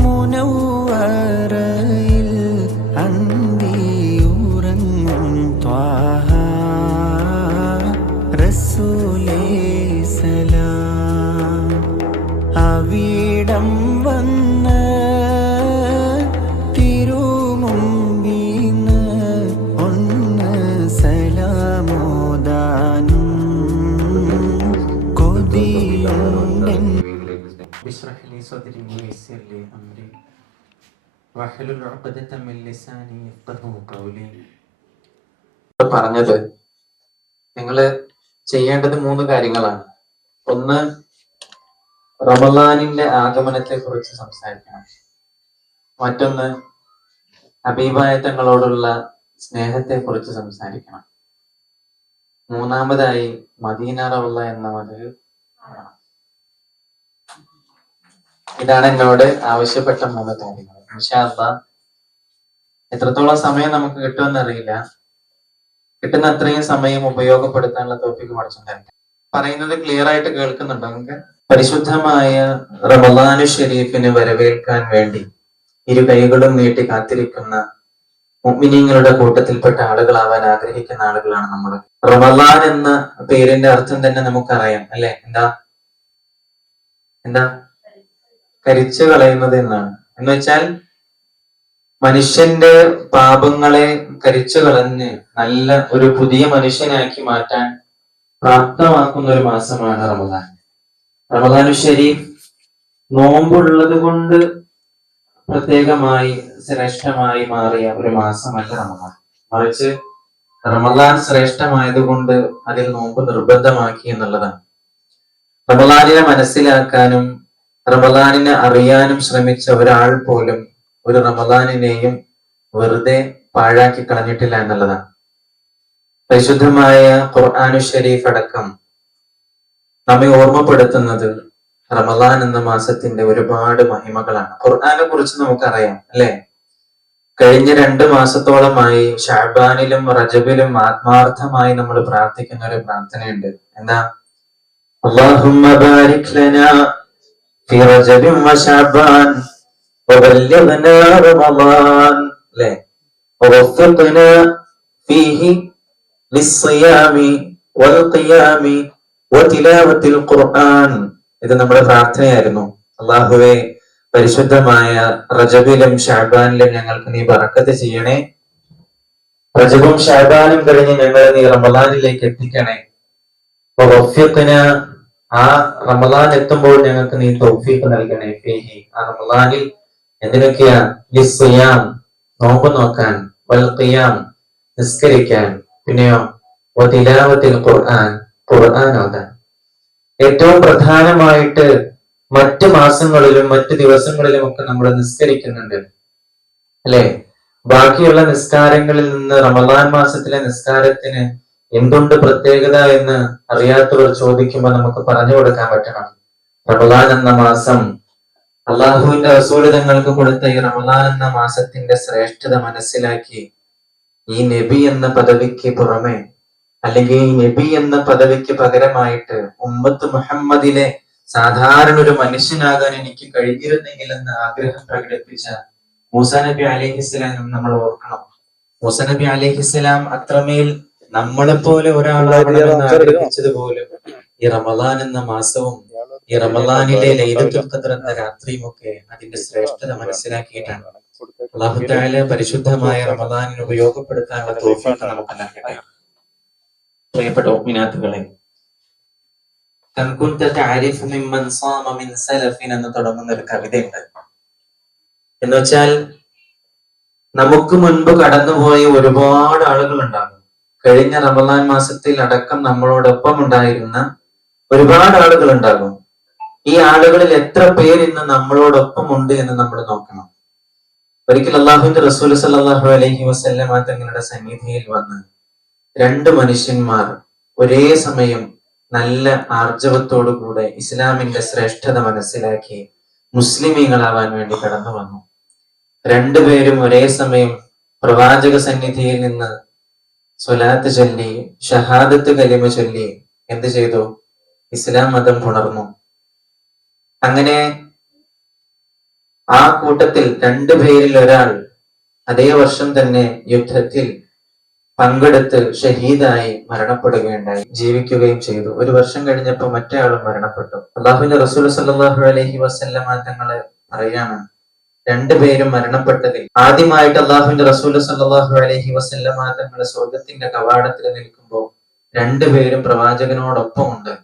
മുനവ്വറയിൽ അന്തിയുറങ്ങും ത്വാഹ റസൂലേ സലാം. അവിടം വന്ന് തിരുമുമ്പിന്ന് ഒന്ന് സലാമോദാനും കൊതിയുണ്ടെൻ. ഇശ്റഹ് ലി സദ്രി വയസ്സിർ ലി അംരി വഹ്ലുൽ ഉഖ്ദത മിൻ ലിസാനി യഫ്ഖഹു ഖൗലി. പറഞ്ഞത് നിങ്ങൾ ചെയ്യേണ്ടത് 3 കാര്യങ്ങളാണ്. ഒന്ന്, റമളാനിന്റെ ആഗമനത്തെ കുറിച്ച് സംസാരിക്കണം. മറ്റൊന്ന്, ഹബീബായ തങ്ങളോടുള്ള സ്നേഹത്തെ കുറിച്ച് സംസാരിക്കണം. മൂന്നാമതായി മദീന റൗള എന്ന മതിൽ. ഇതാണ് എന്നോട് ആവശ്യപ്പെട്ട 3 കാര്യങ്ങൾ. ഇൻഷാ അല്ലാഹ് എത്രത്തോളം സമയം നമുക്ക് കിട്ടുമെന്ന് അറിയില്ല. കിട്ടുന്ന അത്രയും സമയം ഉപയോഗപ്പെടുത്താനുള്ള തൗഫീഖ് പടച്ചോൻ. പറയുന്നത് ക്ലിയർ ആയിട്ട് കേൾക്കുന്നുണ്ടോ നമുക്ക്? പരിശുദ്ധമായ റമളാനു ഷരീഫിനെ വരവേൽക്കാൻ വേണ്ടി 2 കൈകളും നീട്ടി കാത്തിരിക്കുന്ന മുഅ്മിനീങ്ങളുടെ കൂട്ടത്തിൽപ്പെട്ട ആളുകളാവാൻ ആഗ്രഹിക്കുന്ന ആളുകളാണ് നമ്മൾ. റമളാൻ എന്ന പേരിന്റെ അർത്ഥം തന്നെ നമുക്കറിയാം അല്ലെ? എന്താ കരിച്ചു കളയുന്നത് എന്നാണ്. എന്ന് വെച്ചാൽ മനുഷ്യന്റെ പാപങ്ങളെ കരിച്ചു കളഞ്ഞ് നല്ല ഒരു പുതിയ മനുഷ്യനാക്കി മാറ്റാൻ പ്രാപ്തമാക്കുന്ന ഒരു മാസമാണ് റമളാൻ. റമളാനു ശരീഫ് നോമ്പുള്ളത് കൊണ്ട് പ്രത്യേകമായി ശ്രേഷ്ഠമായി മാറിയ ഒരു മാസമല്ല റമളാൻ. മറിച്ച് റമളാൻ ശ്രേഷ്ഠമായതുകൊണ്ട് അതിൽ നോമ്പ് നിർബന്ധമാക്കി എന്നുള്ളതാണ്. റമളാനിനെ മനസ്സിലാക്കാനും റമളാനിനെ അറിയാനും ശ്രമിച്ച ഒരാൾ പോലും ഒരു റമളാനിനെയും വെറുതെ പാഴാക്കി കളഞ്ഞിട്ടില്ല എന്നുള്ളതാണ്. പരിശുദ്ധമായ ഖുർആനു ശരീഫ് അടക്കം നമ്മെ ഓർമ്മപ്പെടുത്തുന്നത് റമളാൻ എന്ന മാസത്തിന്റെ ഒരുപാട് മഹിമകളാണ്. ഖുർആനെ കുറിച്ച് നമുക്കറിയാം അല്ലെ? കഴിഞ്ഞ 2 മാസത്തോളമായി ഷഅബാനിലും റജബിലും ആത്മാർത്ഥമായി നമ്മൾ പ്രാർത്ഥിക്കുന്ന ഒരു പ്രാർത്ഥനയുണ്ട്. എന്താ? അല്ലാഹുമ്മ ബാരിക് ലനാ ഫി റജബിൻ വശഅബാൻ വബല്ലിഗ്നാ റമളാൻ അല്ലേ? വവഫിഖ്നാ ഫീഹി ലിസ്സിയാമി വൽഖിയാമി വതിലാവത്തിൽ ഖുർആൻ. ഇത് നമ്മുടെ പ്രാർത്ഥനയായിരുന്നു. അല്ലാഹുവേ, പരിശുദ്ധമായ റജബിലും ഷഅബാനിലും ഞങ്ങൾക്ക് നീ ബറക്കത്ത് ചെയ്യണേ. റജബും ഷഅബാനും കഴിഞ്ഞ് ഞങ്ങളെ നീ റമളാനിലേക്ക് എത്തിക്കണേ. വവഫിഖ്നാ, ആ റമളാൻ എത്തുമ്പോൾ ഞങ്ങൾക്ക് നീ തൗഫീഖ് നൽകണേ. ഫീഹി, ആ റമളാനിൽ എന്തിനൊക്കെയാ? ലിസ്സിയാം, നോമ്പ് നോക്കാൻ, വൽഖിയാം, നിസ്കരിക്കാൻ, പിന്നെയോ വതിലാവത്തിൽ ഖുർആൻ, ഖുർആൻ ഓതാൻ. ഏറ്റവും പ്രധാനമായിട്ട് മറ്റ് മാസങ്ങളിലും മറ്റ് ദിവസങ്ങളിലും ഒക്കെ നമ്മൾ നിസ്കരിക്കുന്നുണ്ട് അല്ലെ? ബാക്കിയുള്ള നിസ്കാരങ്ങളിൽ നിന്ന് റമളാൻ മാസത്തിലെ നിസ്കാരത്തിന് എന്തുണ്ട് പ്രത്യേകത എന്ന് അറിയാത്തവർ ചോദിക്കുമ്പോൾ നമുക്ക് പറഞ്ഞു കൊടുക്കാൻ പറ്റണം. റമളാൻ എന്ന മാസം, അള്ളാഹുവിന്റെ റസൂൽ തങ്ങൾക്ക് കൊടുത്ത ഈ റമളാൻ എന്ന മാസത്തിന്റെ ശ്രേഷ്ഠത മനസ്സിലാക്കി ഈ നബി എന്ന പദവിക്ക് പുറമെ, അല്ലെങ്കിൽ ഈ നബി എന്ന പദവിക്ക് പകരമായിട്ട് ഉമ്മത്ത് മുഹമ്മദിലെ സാധാരണ ഒരു മനുഷ്യനാകാൻ എനിക്ക് കഴിഞ്ഞിരുന്നെങ്കിൽ എന്ന് ആഗ്രഹം പ്രകടിപ്പിച്ച മൂസാ നബി അലൈഹിസ്സലാം നമ്മൾ ഓർക്കണം. മൂസാ നബി അലൈഹിസ്സലാം അത്രമേൽ നമ്മളെപ്പോലെ ഒരാളാകണമെന്ന് ആഗ്രഹിച്ചതുപോലും ഈ റമളാൻ എന്ന മാസവും ഈ റമളാനിലെ ലൈലത്തുൽ ഖദ്ർ എന്ന രാത്രിയും ഒക്കെ അതിന്റെ ശ്രേഷ്ഠത മനസ്സിലാക്കിയിട്ടാണ്. അല്ലാഹു തആല പരിശുദ്ധമായ റമളാനിനെ ഉപയോഗപ്പെടുത്താനുള്ള തൗഫീഖ് നമുക്ക് നൽകട്ടെ. പ്രിയപ്പെട്ട മുഅ്മിനാത്തുകളെ, കൻ കുൻത തഅരിഫു മിമ്മൻ സാമ മിൻ സലഫിൻ എന്ന് തുടങ്ങുന്ന ഒരു കവിതയുണ്ട്. എന്ന് വെച്ചാൽ നമുക്ക് മുൻപ് കടന്നുപോയ ഒരുപാട് ആളുകൾ ഉണ്ടാകും. കഴിഞ്ഞ റമളാൻ മാസത്തിൽ അടക്കം നമ്മളോടൊപ്പം ഉണ്ടായിരുന്ന ഒരുപാട് ആളുകൾ ഉണ്ടാകും. ഈ ആളുകളിൽ എത്ര പേര് ഇന്ന് നമ്മളോടൊപ്പം ഉണ്ട് എന്ന് നമ്മൾ നോക്കണം. ഒരിക്കൽ അല്ലാഹുവിന്റെ റസൂൽ സല്ലല്ലാഹു അലൈഹി വസല്ലം തങ്ങളുടെ സന്നിധിയിൽ വന്ന് 2 മനുഷ്യന്മാർ ഒരേ സമയം നല്ല ആർജവത്തോടുകൂടെ ഇസ്ലാമിന്റെ ശ്രേഷ്ഠത മനസ്സിലാക്കി മുസ്ലിമീങ്ങളാവാൻ വേണ്ടി കടന്നു വന്നു. 2 പേരും ഒരേ സമയം പ്രവാചക സന്നിധിയിൽ നിന്ന് സ്വലാത്ത് ചൊല്ലി, ഷഹാദത്ത് കലിമ ചൊല്ലി എന്ത് ചെയ്തു? ഇസ്ലാം മതം പുണർന്നു. അങ്ങനെ ആ കൂട്ടത്തിൽ 2 പേരിൽ ഒരാൾ അതേ വർഷം തന്നെ യുദ്ധത്തിൽ പങ്കെടുത്ത് ഷഹീദായി മരണപ്പെടുകയുണ്ടായി, ജീവിക്കുകയും ചെയ്തു. 1 വർഷം കഴിഞ്ഞപ്പോൾ മറ്റേ ആളും മരണപ്പെട്ടു. അള്ളാഹുവിന്റെ റസൂൽ സല്ലല്ലാഹു അലൈഹി വസല്ലമ തങ്ങള് പറയാണ്, 2 പേരും മരണപ്പെട്ടതിൽ ആദ്യമായിട്ട് അള്ളാഹുവിന്റെ റസൂൽ സല്ലല്ലാഹു അലൈഹി വസല്ലമ തങ്ങള് സ്വർഗത്തിന്റെ കവാടത്തിൽ നിൽക്കുമ്പോൾ 2 പേരും പ്രവാചകനോടൊപ്പമുണ്ട്.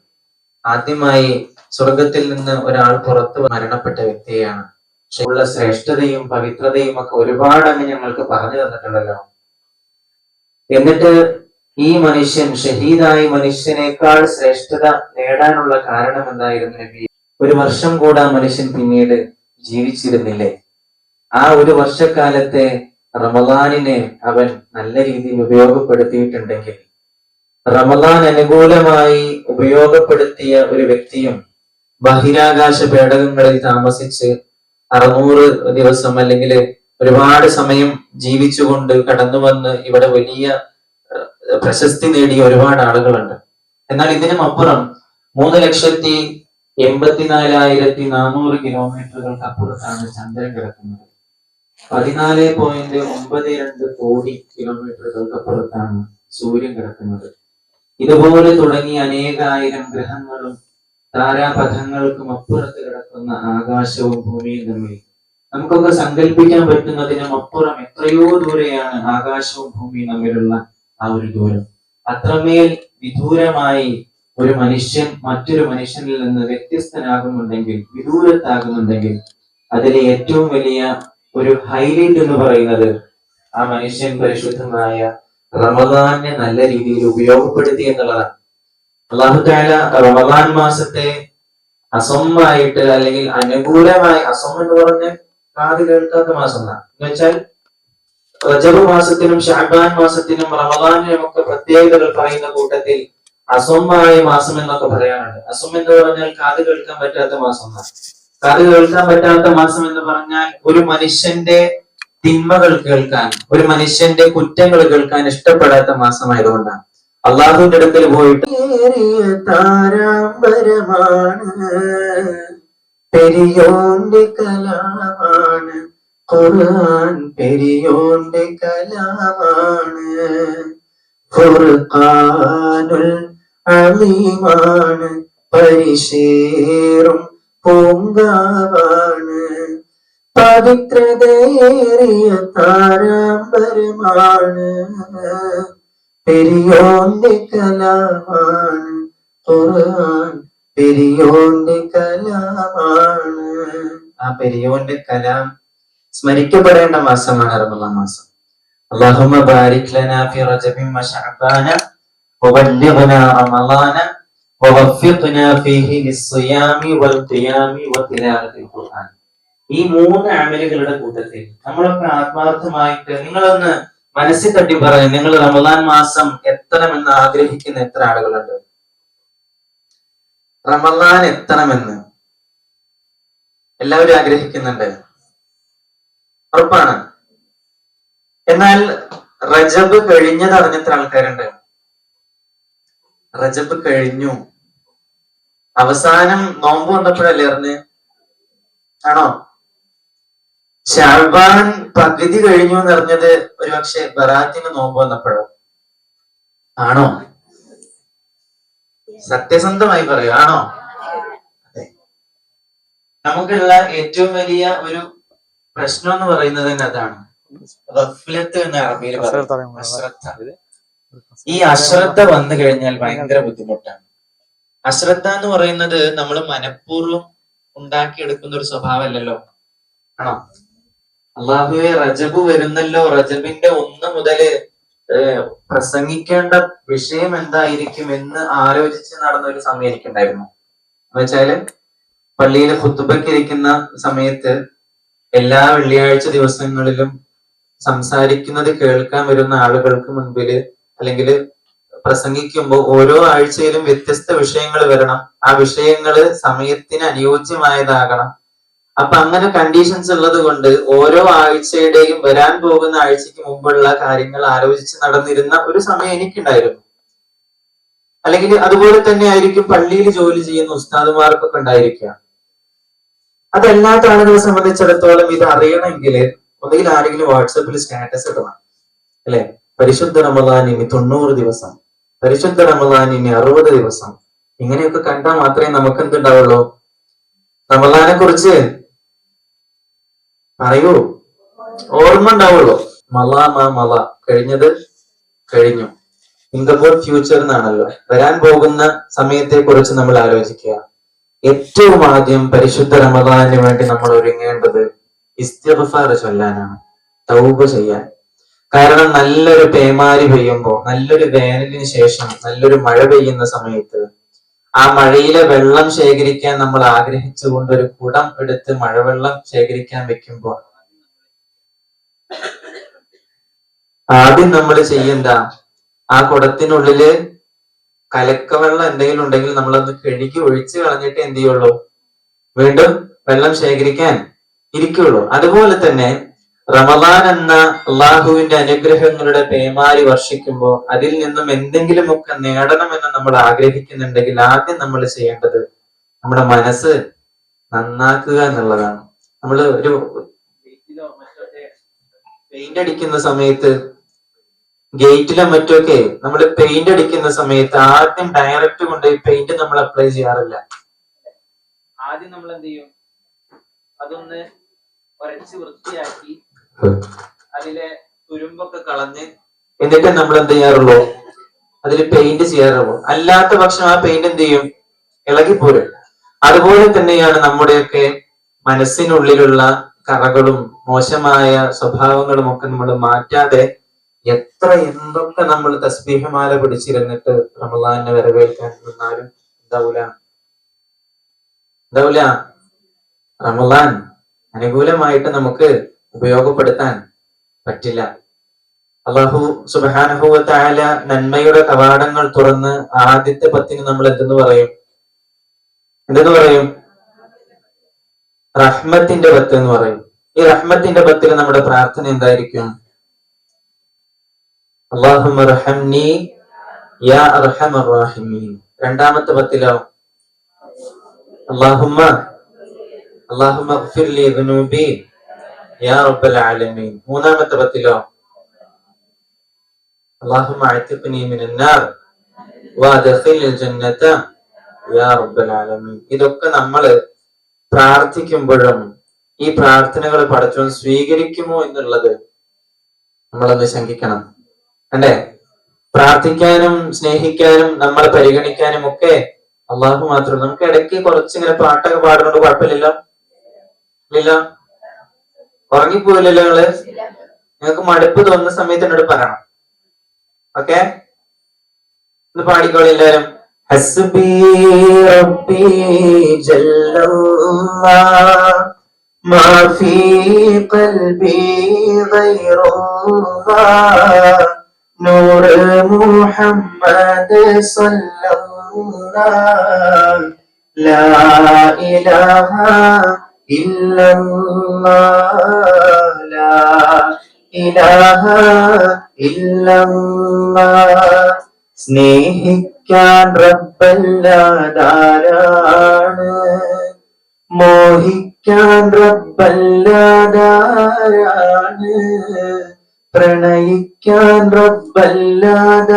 ആദ്യമായി സ്വർഗത്തിൽ നിന്ന് ഒരാൾ പുറത്തു മരണപ്പെട്ട വ്യക്തിയാണ്. ഉള്ള ശ്രേഷ്ഠതയും പവിത്രതയും ഒക്കെ ഒരുപാട് അങ്ങ് ഞങ്ങൾക്ക് പറഞ്ഞു തന്നിട്ടുണ്ടല്ലോ. എന്നിട്ട് ഈ മനുഷ്യൻ ഷഹീദായ മനുഷ്യനേക്കാൾ ശ്രേഷ്ഠത നേടാനുള്ള കാരണം എന്തായിരുന്നു നബി? 1 വർഷം കൂടെ ആ മനുഷ്യൻ പിന്നീട് ജീവിച്ചിരുന്നില്ലേ? ആ 1 വർഷക്കാലത്തെ റമദാനിനെ അവൻ നല്ല രീതിയിൽ ഉപയോഗപ്പെടുത്തിയിട്ടുണ്ടെങ്കിൽ, റമദാൻ അനുകൂലമായി ഉപയോഗപ്പെടുത്തിയ ഒരു വ്യക്തിയും ബഹിരാകാശ പേടകങ്ങളിൽ താമസിച്ച് 600 ദിവസം അല്ലെങ്കിൽ ഒരുപാട് സമയം ജീവിച്ചുകൊണ്ട് കടന്നു വന്ന് ഇവിടെ വലിയ പ്രശസ്തി നേടിയ ഒരുപാട് ആളുകളുണ്ട്. എന്നാൽ ഇതിനും അപ്പുറം 3,84,400 കിലോമീറ്ററുകൾക്ക് അപ്പുറത്താണ് ചന്ദ്രൻ കിടക്കുന്നത്. 14.92 കോടി കിലോമീറ്ററുകൾക്ക് അപ്പുറത്താണ് സൂര്യൻ കിടക്കുന്നത്. ഇതുപോലെ തുടങ്ങി അനേകായിരം ഗ്രഹങ്ങളും താരാപഥങ്ങൾക്കും അപ്പുറത്ത് കിടക്കുന്ന ആകാശവും ഭൂമിയും തമ്മിൽ നമുക്കൊക്കെ സങ്കല്പിക്കാൻ പറ്റുന്നതിനും അപ്പുറം എത്രയോ ദൂരെയാണ് ആകാശവും ഭൂമിയും തമ്മിലുള്ള ആ ഒരു ദൂരം. അത്രമേൽ വിദൂരമായി ഒരു മനുഷ്യൻ മറ്റൊരു മനുഷ്യനിൽ നിന്ന് വ്യത്യസ്തനാകുന്നുണ്ടെങ്കിൽ, വിദൂരത്താകുന്നുണ്ടെങ്കിൽ, അതിലെ ഏറ്റവും വലിയ ഒരു ഹൈലൈറ്റ് എന്ന് പറയുന്നത് ആ മനുഷ്യൻ പരിശുദ്ധമായ റമദാനെ നല്ല രീതിയിൽ ഉപയോഗപ്പെടുത്തി എന്നുള്ളതാണ്. അല്ലാഹു തആല റമദാൻ മാസത്തെ അസമ്മായിട്ട് അല്ലെങ്കിൽ അനുകൂലമായി, അസം എന്ന് പറഞ്ഞ കാത് കേൾക്കാത്ത മാസം എന്ന് വെച്ചാൽ റജബ് മാസത്തിനും ഷഅബാൻ മാസത്തിനും റമദാനിനും ഒക്കെ പ്രത്യേകതകൾ പറയുന്ന കൂട്ടത്തിൽ അസമ്മായ മാസം എന്നൊക്കെ പറയാറുണ്ട്. അസം എന്ന് പറഞ്ഞാൽ കാത് കേൾക്കാൻ പറ്റാത്ത മാസം എന്നാണ്. കാത് കേൾക്കാൻ പറ്റാത്ത മാസം എന്ന് പറഞ്ഞാൽ ഒരു മനുഷ്യന്റെ തിന്മകൾ കേൾക്കാൻ, ഒരു മനുഷ്യന്റെ കുറ്റങ്ങൾ കേൾക്കാൻ ഇഷ്ടപ്പെടാത്ത മാസമായതുകൊണ്ടാണ്. അള്ളാഹുവിന്റെ അടുക്കൽ പോയിട്ട് താരാമ്പരമാണ്, പെരിയോന്റെ കലാമാണ് ഖുർആൻ, പെരിയോന്റെ കലാമാണ്, ഖുർആനുൽ അലീമാണ്, പരിശേറും പൂങ്കാവാണ്, പവിത്രതയേറിയ താരാമ്പരമാണ്, പെരിയോന്റെ കലാമാണ് ഖുർആൻ, പെരിയോന്റെ കലാമാണ്. ആ പെരിയോന്റെ കലാം സ്മരിക്കപ്പെടേണ്ട മാസമാണ് റമദാൻ മാസം. അല്ലാഹുമ്മ ബാരിക് ലനാ ഫി റജബിൻ വശഅബാന വബല്ലിഗ്നാ റമളാന വവഫിഖ്നാ ഫീഹി ലിസ്സിയാമി വൽഖിയാമി വതിലാവത്തിൽ ഖുർആൻ. ഈ 3 അമലുകളുടെ കൂട്ടത്തിൽ നമ്മളൊക്കെ ആത്മാർത്ഥമായിട്ട് നിങ്ങളൊന്ന് മനസ്സിൽ തട്ടി പറയും, നിങ്ങൾ റമദാൻ മാസം എത്തണമെന്ന് ആഗ്രഹിക്കുന്ന എത്ര ആളുകളുണ്ട്? റമദാൻ എത്തണമെന്ന് എല്ലാവരും ആഗ്രഹിക്കുന്നുണ്ട്, ഉറപ്പാണ്. എന്നാൽ റജബ് കഴിഞ്ഞത് അറിഞ്ഞെത്ര ആൾക്കാരുണ്ട്? റജബ് കഴിഞ്ഞു, അവസാനം നോമ്പ് വന്നപ്പോഴല്ലേ അറിഞ്ഞ്? ആണോ? ഷഅബാൻ പകുതി കഴിഞ്ഞു എന്നറിഞ്ഞത് ഒരുപക്ഷെ ബറാത്തിന് നോമ്പ് വന്നപ്പോഴോ? ആണോ? സത്യസന്ധമായി പറയൂ, ആണോ? അതെ. നമുക്കുള്ള ഏറ്റവും വലിയ ഒരു പ്രശ്നം എന്ന് പറയുന്നത് തന്നെ അതാണ്. ഗഫ്ലത്ത് എന്ന് അറബിയിൽ പറയും, അശ്രദ്ധ. ഈ അശ്രദ്ധ വന്നു കഴിഞ്ഞാൽ ഭയങ്കര ബുദ്ധിമുട്ടാണ്. അശ്രദ്ധ എന്ന് പറയുന്നത് നമ്മൾ മനഃപൂർവ്വം ഉണ്ടാക്കിയെടുക്കുന്ന ഒരു സ്വഭാവമല്ലല്ലോ, ആണോ? അള്ളാഹുവെ റജബ് വരുന്നല്ലോ, റജബിന്റെ 1 മുതൽ പ്രസംഗിക്കേണ്ട വിഷയം എന്തായിരിക്കും എന്ന് ആലോചിച്ച് നടന്ന ഒരു സമയം എനിക്കുണ്ടായിരുന്നു. എന്ന് വെച്ചാല് പള്ളിയിൽ ഖുത്ബയ്ക്ക് ഇരിക്കുന്ന സമയത്ത് എല്ലാ വെള്ളിയാഴ്ച ദിവസങ്ങളിലും സംസാരിക്കുന്നത് കേൾക്കാൻ വരുന്ന ആളുകൾക്ക് മുൻപിൽ അല്ലെങ്കിൽ പ്രസംഗിക്കുമ്പോൾ ഓരോ ആഴ്ചയിലും വ്യത്യസ്ത വിഷയങ്ങൾ വരണം. ആ വിഷയങ്ങള് സമയത്തിന് അനുയോജ്യമായതാകണം. അപ്പൊ അങ്ങനെ കണ്ടീഷൻസ് ഉള്ളത് കൊണ്ട് ഓരോ ആഴ്ചയുടെയും വരാൻ പോകുന്ന ആഴ്ചക്ക് മുമ്പുള്ള കാര്യങ്ങൾ ആലോചിച്ച് നടന്നിരുന്ന ഒരു സമയം എനിക്കുണ്ടായിരുന്നു. അല്ലെങ്കിൽ അതുപോലെ തന്നെ ആയിരിക്കും പള്ളിയിൽ ജോലി ചെയ്യുന്ന ഉസ്താദുമാർക്കൊക്കെ ഉണ്ടായിരിക്കുക. അതല്ലാത്ത ആളുകളെ സംബന്ധിച്ചിടത്തോളം ഇത് അറിയണമെങ്കിൽ ഒന്നുകിൽ ആരെങ്കിലും വാട്സപ്പിൽ സ്റ്റാറ്റസ് ഇടണം, അല്ലെ? പരിശുദ്ധ റമദാൻ ഇനി 90 ദിവസം, പരിശുദ്ധ റമദാൻ ഇനി 60 ദിവസം, ഇങ്ങനെയൊക്കെ കണ്ടാൽ മാത്രമേ നമുക്ക് എന്തുണ്ടാവുള്ളൂ? റമദാനെ കുറിച്ച് പറയൂ, ഓർമ്മ ഉണ്ടാവുള്ളൂ. മല കഴിഞ്ഞത് കഴിഞ്ഞു. തിങ്ക് അബൌട്ട് ഫ്യൂച്ചർ എന്നാണല്ലോ. വരാൻ പോകുന്ന സമയത്തെ കുറിച്ച് നമ്മൾ ആലോചിക്കുക. ഏറ്റവും ആദ്യം പരിശുദ്ധ റമദാനിന് വേണ്ടി നമ്മൾ ഒരുങ്ങേണ്ടത് ഇസ്തിഗ്ഫാർ ചൊല്ലാനാണ്, തൗബ ചെയ്യാൻ. കാരണം നല്ലൊരു പേമാരി പെയ്യുമ്പോ, നല്ലൊരു വേനലിന് ശേഷം നല്ലൊരു മഴ പെയ്യുന്ന സമയത്ത് ആ മഴയിലെ വെള്ളം ശേഖരിക്കാൻ നമ്മൾ ആഗ്രഹിച്ചുകൊണ്ട് ഒരു കുടം എടുത്ത് മഴവെള്ളം ശേഖരിക്കാൻ വെക്കുമ്പോ ആദ്യം നമ്മൾ ചെയ്യണ്ട, ആ കുടത്തിനുള്ളില് കലക്കവെള്ളം എന്തെങ്കിലും ഉണ്ടെങ്കിൽ നമ്മളത് കഴുകി ഒഴിച്ച് കളഞ്ഞിട്ട് എന്ത് ചെയ്യുള്ളൂ? വീണ്ടും വെള്ളം ശേഖരിക്കാൻ ഇരിക്കുള്ളൂ. അതുപോലെ തന്നെ റമദാൻ എന്ന അള്ളാഹുവിന്റെ അനുഗ്രഹങ്ങളുടെ പേമാരി വർഷിക്കുമ്പോൾ അതിൽ നിന്നും എന്തെങ്കിലുമൊക്കെ നേടണമെന്ന് നമ്മൾ ആഗ്രഹിക്കുന്നുണ്ടെങ്കിൽ ആദ്യം നമ്മൾ ചെയ്യേണ്ടത് നമ്മുടെ മനസ്സ് നന്നാക്കുക എന്നുള്ളതാണ്. നമ്മൾ ഒരു പെയിന്റ് അടിക്കുന്ന സമയത്ത്, ഗേറ്റിലോ മറ്റൊക്കെ നമ്മൾ പെയിന്റ് അടിക്കുന്ന സമയത്ത് ആദ്യം ഡയറക്റ്റ് കൊണ്ട് പെയിന്റ് നമ്മൾ അപ്ലൈ ചെയ്യാറില്ല. ആദ്യം നമ്മൾ എന്ത് ചെയ്യും? അതൊന്ന് ഉരച്ച് വൃത്തിയാക്കി അതിലെ തുരുമ്പൊക്കെ കളഞ്ഞ് എന്നിട്ട് നമ്മൾ എന്ത് ചെയ്യാറുള്ളൂ? അതിൽ പെയിന്റ് ചെയ്യാറുള്ളൂ. അല്ലാത്ത പക്ഷം ആ പെയിന്റ് എന്ത് ചെയ്യും? ഇളകിപ്പോരും. അതുപോലെ തന്നെയാണ് നമ്മുടെയൊക്കെ മനസ്സിനുള്ളിലുള്ള കറകളും മോശമായ സ്വഭാവങ്ങളും ഒക്കെ നമ്മൾ മാറ്റാതെ എന്തൊക്കെ നമ്മൾ തസ്ബീഹമാല പിടിച്ചിരുന്നിട്ട് റമദാനെ വരവേൽക്കാൻ നിന്നാലും എന്താവൂല. റമദാൻ അനുകൂലമായിട്ട് നമുക്ക് ഉപയോഗപ്പെടുത്താൻ പറ്റില്ല. അല്ലാഹു സുബ്ഹാനഹു വ തആല നന്മയുടെ കവാടങ്ങൾ തുറന്ന് ആദ്യത്തെ 10 നമ്മൾ എന്തെന്ന് പറയും? റഹ്മത്തിന്റെ 10 എന്ന് പറയും. ഈ റഹ്മത്തിന്റെ 10 നമ്മുടെ പ്രാർത്ഥന എന്തായിരിക്കും? അല്ലാഹുമ്മ റഹംനി യാ അർഹമർ റഹീമീൻ. രണ്ടാമത്തെ 10 അല്ലാഹുമ്മ ഇഗ്ഫിർ ലി ദുനൂബി യാ റബ്ബൽ ആലമീൻ. മൂന്നാമത്തെ 10 അല്ലാഹുമ്മ അഅ്തിഖ്നി മിനൻ നാർ വഅദ്ഖിൽനിൽ ജന്നത യാ റബ്ബൽ ആലമീൻ. ഇതൊക്കെ നമ്മൾ പ്രാർത്ഥിക്കുമ്പോഴും ഈ പ്രാർത്ഥനകൾ പടച്ചവൻ സ്വീകരിക്കുമോ എന്നുള്ളത് നമ്മളൊന്ന് ശങ്കിക്കണം. അല്ലേ? പ്രാർത്ഥിക്കാനും സ്നേഹിക്കാനും നമ്മളെ പരിഗണിക്കാനും ഒക്കെ അള്ളാഹു മാത്രം. നമുക്ക് ഇടയ്ക്ക് കുറച്ചിങ്ങനെ പാട്ടൊക്കെ പാടുന്നുണ്ട്, കുഴപ്പമില്ലല്ലോ? ഇല്ലല്ലോ? ഉറങ്ങിപ്പോയില്ലല്ലോ നിങ്ങള്? നിങ്ങൾക്ക് മടുപ്പ് തോന്നുന്ന സമയത്ത് എന്നോട് പറയണം. ഓക്കെ, ഒന്ന് പാടിക്കോളി എല്ലാരും. ഹസ്ബി റബ്ബി ജല്ലല്ലാഹ് മാ ഫീ ഖൽബി ഗൈറുല്ലാഹ് നൂർ മുഹമ്മദ് സല്ലല്ലാഹ് ലാ ഇലാഹ ഇല്ലല്ലാഹ് ലാ ഇലാഹ ഇല്ലല്ലാഹ്. സ്നേഹിക്കാൻ റബ്ബല്ലാതാരാണ്, മോഹിക്കാൻ റബ്ബല്ലാതാരാണ്, പ്രണയിക്കാൻ റബ്ബല്ലാതാരാണ്.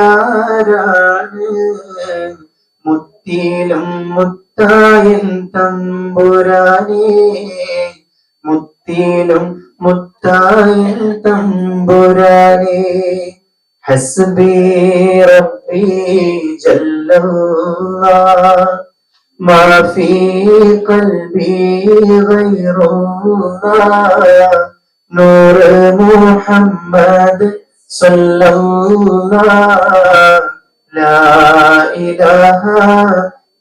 മുത്തിയിലും മുത്തായൻ തമ്പുരാനേ, മുത്തിയിലും മുത്തായൻ തമ്പുരാനേ. ഹസ്ബി റബ്ബി ജല്ലല്ലാഹ് മാ ഫീ ഖൽബി ഗൈറുല്ലാഹ് നൂർ മുഹമ്മദ് സല്ലല്ലാഹ് ലാ ഇലാഹ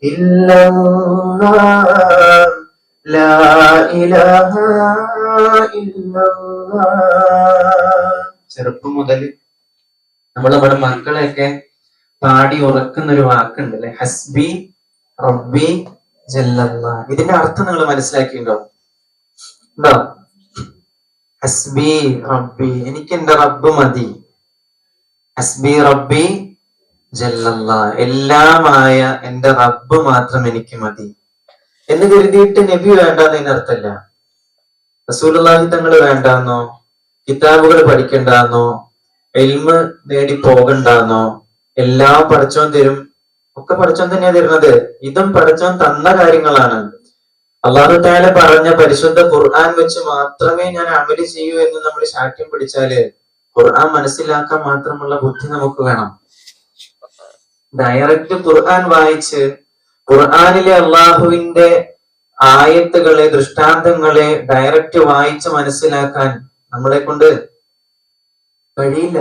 ഇല്ലല്ലാഹ് ലാ ഇലാഹ ഇല്ലല്ലാഹ്. ചെറുപ്പം മുതൽ നമ്മൾ നമ്മുടെ മക്കളെയൊക്കെ പാടി ഉറക്കുന്ന ഒരു വാക്കുണ്ട് അല്ലെ, ഹസ്ബി റബ്ബി ജല്ലല്ലാഹ്. ഇതിന്റെ അർത്ഥം നിങ്ങൾ മനസ്സിലാക്കിയിട്ടുണ്ടോ? ഹസ്ബി റബ്ബി, എനിക്ക് എന്റെ റബ്ബ് മതി. ഹസ്ബി റബ്ബി ജല്ലല്ലാഹ്, എല്ലാമായ എന്റെ റബ്ബ് മാത്രം എനിക്ക് മതി. എന്ന് കരുതിയിട്ട് നബി വേണ്ടെന്നതിന് അർത്ഥമല്ല. റസൂലുള്ളാഹി തങ്ങൾ വേണ്ടാന്നോ, കിതാബുകൾ പഠിക്കണ്ടെന്നോ, ഇൽമ് നേടി പോകണ്ടെന്നോ, എല്ലാം പഠിച്ചോൻ തരും, ഒക്കെ പഠിച്ചോൻ തന്നെയാ തരുന്നത്. ഇതും പഠിച്ചോൻ തന്ന കാര്യങ്ങളാണ്. അള്ളാഹു തആല പറഞ്ഞ പരിശുദ്ധ ഖുർആൻ വെച്ച് മാത്രമേ ഞാൻ അമല് ചെയ്യൂ എന്ന് നമ്മൾ ശാഠ്യം പിടിച്ചാല് ഖുർആൻ മനസ്സിലാക്കാൻ മാത്രമുള്ള ബുദ്ധി നമുക്ക് വേണം. ഡയറക്റ്റ് ഖുർആൻ വായിച്ച് ഖുർആനിലെ അള്ളാഹുവിന്റെ ആയത്തുകളെ, ദൃഷ്ടാന്തങ്ങളെ ഡയറക്റ്റ് വായിച്ച് മനസ്സിലാക്കാൻ നമ്മളെ കൊണ്ട് കഴിയില്ല.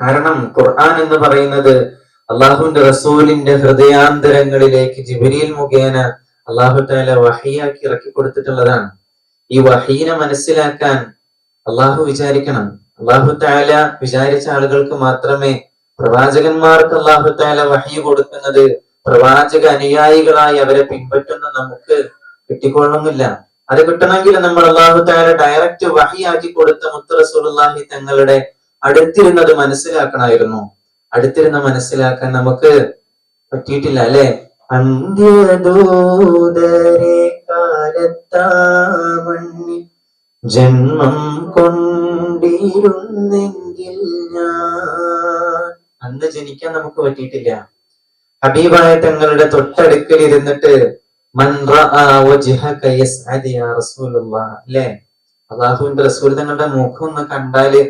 കാരണം ഖുർആൻ എന്ന് പറയുന്നത് അള്ളാഹുവിന്റെ റസൂലിന്റെ ഹൃദയാന്തരങ്ങളിലേക്ക് ജിബ്രീൽ മുഖേന അള്ളാഹു തആല വഹിയാക്കി ഇറക്കി കൊടുത്തിട്ടുള്ളതാണ്. ഈ വഹീനെ മനസ്സിലാക്കാൻ അള്ളാഹു വിചാരിക്കണം. അള്ളാഹു തആല വിചാരിച്ച ആളുകൾക്ക് മാത്രമേ, പ്രവാചകന്മാർക്ക് അള്ളാഹു തആല വഹി കൊടുക്കുന്നത് പ്രവാചക അനുയായികളായി അവരെ പിൻപറ്റുന്ന നമുക്ക് കിട്ടിക്കൊള്ളുന്നില്ല. അത് കിട്ടണമെങ്കിൽ നമ്മൾ അള്ളാഹു തആല ഡയറക്റ്റ് വഹിയാക്കി കൊടുത്ത മുത്ത് റസൂലുള്ളാഹി തങ്ങളുടെ അടുത്തിരുന്നത് മനസ്സിലാക്കണമായിരുന്നു. അടുത്തിരുന്ന് മനസ്സിലാക്കാൻ നമുക്ക് പറ്റിയിട്ടില്ല, അല്ലെ? അന്ത്യദൂതരെ കാലത്താമണ്ണിൽ ജന്മം കൊണ്ടിരുന്നെങ്കിൽ ഞാൻ, അന്ന് ജനിക്കാൻ നമുക്ക് പറ്റിയിട്ടില്ല. ഹബീബായ തങ്ങളുടെ തൊട്ടടുക്കൽ ഇരുന്നിട്ട് അല്ലെ, അള്ളാഹുവിന്റെ റസൂൽ തങ്ങളുടെ മുഖം ഒന്ന് കണ്ടാല്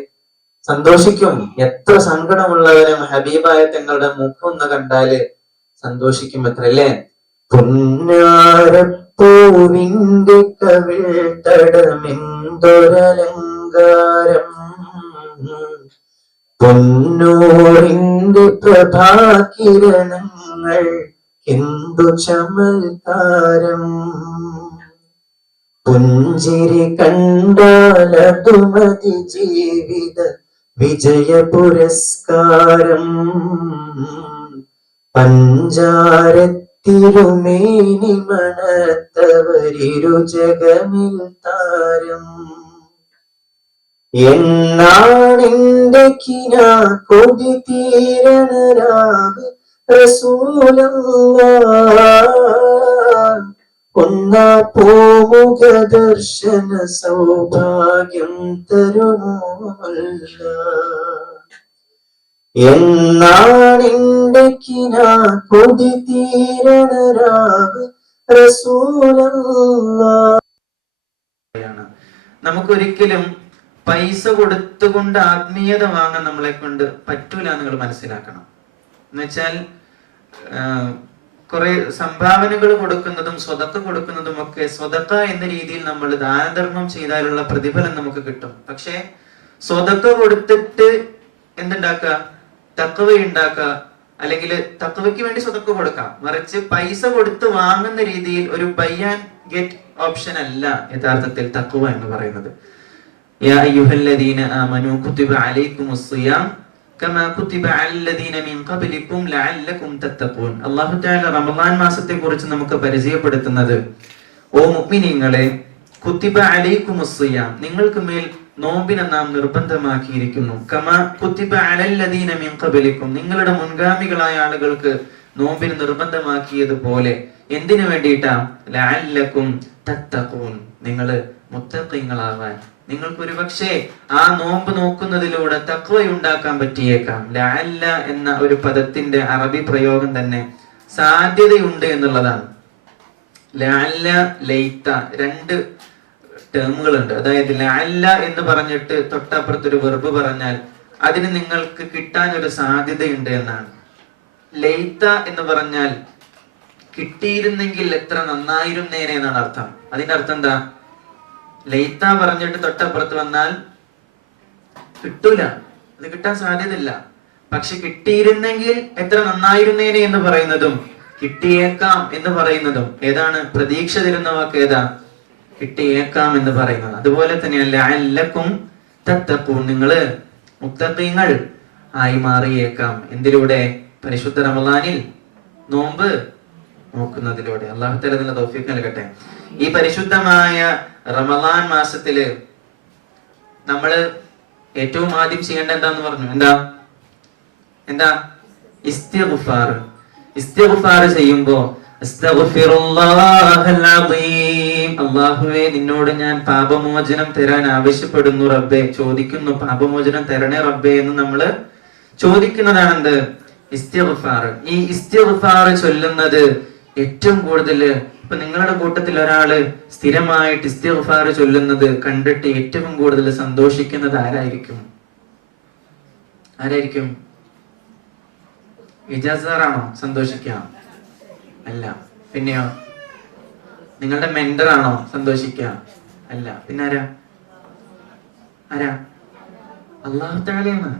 സന്തോഷിക്കും. എത്ര സങ്കടമുള്ളവരും ഹബീബായ തങ്ങളുടെ മുഖം ഒന്ന് കണ്ടാല് സന്തോഷിക്കും എത്ര, അല്ലേ? പുന്നാരപ്പൂവിന്റെ കവിൾ തടമെന്തൊരലങ്കാരം, പൊന്നൂറിന്റെ പ്രഭാകിരണങ്ങൾ എന്തു ചമൽക്കാരം, പുഞ്ചിരി കണ്ടാലതു മതി ജീവിത വിജയ പുരസ്കാരം, പഞ്ചാരത്തിരുമേനി മണത്തവരിരു ജഗമിൽ താരം, എന്നാണെന്റെ കിനാ കൊതി തീരണരാവ് റസൂലല്ലാഹ്, ഒന്നാ പൂമുഖ ദർശന സൗഭാഗ്യം തരുമല്ല, എന്നാണെന്റെ കിനാ കൊതി തീരണരാവ് റസൂലല്ലാഹ്. നമുക്കൊരിക്കലും പൈസ കൊടുത്തുകൊണ്ട് ആത്മീയത വാങ്ങാൻ നമ്മളെ കൊണ്ട് പറ്റൂല, നിങ്ങൾ മനസ്സിലാക്കണം. എന്നുവെച്ചാൽ കുറെ സംഭാവനകൾ കൊടുക്കുന്നതും സ്വതക്ക കൊടുക്കുന്നതും ഒക്കെ, സ്വതക്ക എന്ന രീതിയിൽ നമ്മൾ ദാനധർമ്മം ചെയ്താലുള്ള പ്രതിഫലം നമുക്ക് കിട്ടും. പക്ഷെ സ്വതക്ക കൊടുത്തിട്ട് എന്തുണ്ടാക്കുക? തഖ്വ ഉണ്ടാക്കുക, അല്ലെങ്കിൽ തഖ്വയ്ക്ക് വേണ്ടി സ്വതക്ക കൊടുക്കാം. മറിച്ച് പൈസ കൊടുത്ത് വാങ്ങുന്ന രീതിയിൽ ഒരു ബൈ ആൻഡ് ഗെറ്റ് ഓപ്ഷൻ അല്ല യഥാർത്ഥത്തിൽ തഖ്വ എന്ന് പറയുന്നത്. യാ അയ്യുഹല്ലദീന ആമനൂ കുതിബ അലൈക്കുമുസ് സിയാം കമാ കുതിബ അലല്ലദീന മിൻ ഖബ്ലികും ലഅല്ലകും തത്തഖൂൻ. അല്ലാഹു തആല റമളാൻ മാസത്തെ കുറിച്ച് നമുക്ക് പരിചയപ്പെടുത്തുന്നത്, ഓ മുഅ്മിനീങ്ങളെ, കുതിബ അലൈക്കുമുസ് സിയാം, നിങ്ങൾക്ക് മേൽ നോമ്പിനെ നാം നിർബന്ധമാക്കിയിരിക്കുന്നു. കമാ കുതിബ അലല്ലദീന മിൻ ഖബ്ലികും, നിങ്ങളുടെ മുൻഗാമികളായ ആളുകൾക്ക് നോമ്പിന് നിർബന്ധമാക്കിയതുപോലെ. എന്തിനു വേണ്ടിയിട്ടാ? ലഅല്ലകും തത്തഖൂൻ, നിങ്ങൾ മുത്തഖീങ്ങളാവാൻ. നിങ്ങൾക്ക് ഒരു പക്ഷേ ആ നോമ്പ് നോക്കുന്നതിലൂടെ തഖ്വ ഉണ്ടാക്കാൻ പറ്റിയേക്കാം. ലഅല്ല എന്ന ഒരു പദത്തിന്റെ അറബി പ്രയോഗം തന്നെ സാധ്യതയുണ്ട് എന്നുള്ളതാണ്. ലഅല്ല, ലൈത്ത, രണ്ട് ടേമുകളുണ്ട്. അതായത് ലഅല്ല എന്ന് പറഞ്ഞിട്ട് തൊട്ടപ്പുറത്തൊരു വെർബ് പറഞ്ഞാൽ അതിന് നിങ്ങൾക്ക് കിട്ടാൻ ഒരു സാധ്യതയുണ്ട് എന്നാണ്. ലൈത്ത എന്ന് പറഞ്ഞാൽ കിട്ടിയിരുന്നെങ്കിൽ എത്ര നന്നായിരുന്നേനെ എന്നാണ് അർത്ഥം. അതിന്റെ അർത്ഥം എന്താ? ലൈത്ത പറഞ്ഞിട്ട് തൊട്ടപ്പുറത്ത് വന്നാൽ കിട്ടൂല, അത് കിട്ടാൻ സാധ്യതയില്ല. പക്ഷെ കിട്ടിയിരുന്നെങ്കിൽ എത്ര നന്നായിരുന്നേനെ എന്ന് പറയുന്നതും കിട്ടിയേക്കാം എന്ന് പറയുന്നതും ഏതാണ്? പ്രതീക്ഷ തരുന്ന വാക്ക് ഏതാ? കിട്ടിയേക്കാം എന്ന് പറയുന്നത്. അതുപോലെ തന്നെയല്ല ലഅല്ലകും തത്തഖൂൻ, നിങ്ങള് മുത്തഖീങ്ങൾ ആയി മാറിയേക്കാം. എന്തിലൂടെ? പരിശുദ്ധ റമളാനിൽ നോമ്പ് നോക്കുന്നതിലൂടെ. അല്ലാഹു തആല അതിനുള്ള തൗഫീഖ് നൽകട്ടെ. ഈ പരിശുദ്ധമായ റമളാൻ മാസത്തില് നമ്മള് ഏറ്റവും ആദ്യം ചെയ്യേണ്ട എന്താന്ന് പറഞ്ഞു? എന്താ? ഇസ്തിഗ്ഫാർ. ഇസ്തിഗ്ഫാർ ചെയ്യുമ്പോ അസ്തഗ്ഫിറുല്ലാഹൽ അദീം. അല്ലാഹുവേ, നിന്നോട് ഞാൻ പാപമോചനം തരാൻ ആവശ്യപ്പെടുന്നു റബ്ബേ, ചോദിക്കുന്നു. പാപമോചനം തരണേ റബ്ബേ എന്ന് നമ്മള് ചോദിക്കുന്നതാണ് എന്ത്? ഇസ്തിഗ്ഫാർ. ഈ ഇസ്തിഗ്ഫാർ ചൊല്ലുന്നത് ഏറ്റവും കൂടുതൽ, ഇപ്പൊ നിങ്ങളുടെ കൂട്ടത്തിൽ ഒരാള് സ്ഥിരമായിട്ട് ഇസ്തിഗ്ഫാർ ചൊല്ലുന്നത് കണ്ടിട്ട് ഏറ്റവും കൂടുതൽ സന്തോഷിക്കുന്നത് ആരായിരിക്കും? ആരായിരിക്കും? ഇജാസാറാണോ സന്തോഷിക്കാം? അല്ല. പിന്നെയോ? നിങ്ങളുടെ മെന്റർ ആണോ സന്തോഷിക്കാം? അല്ല. പിന്നെ ആരാ? ആരാ? അല്ലാഹു തആലയാണ്.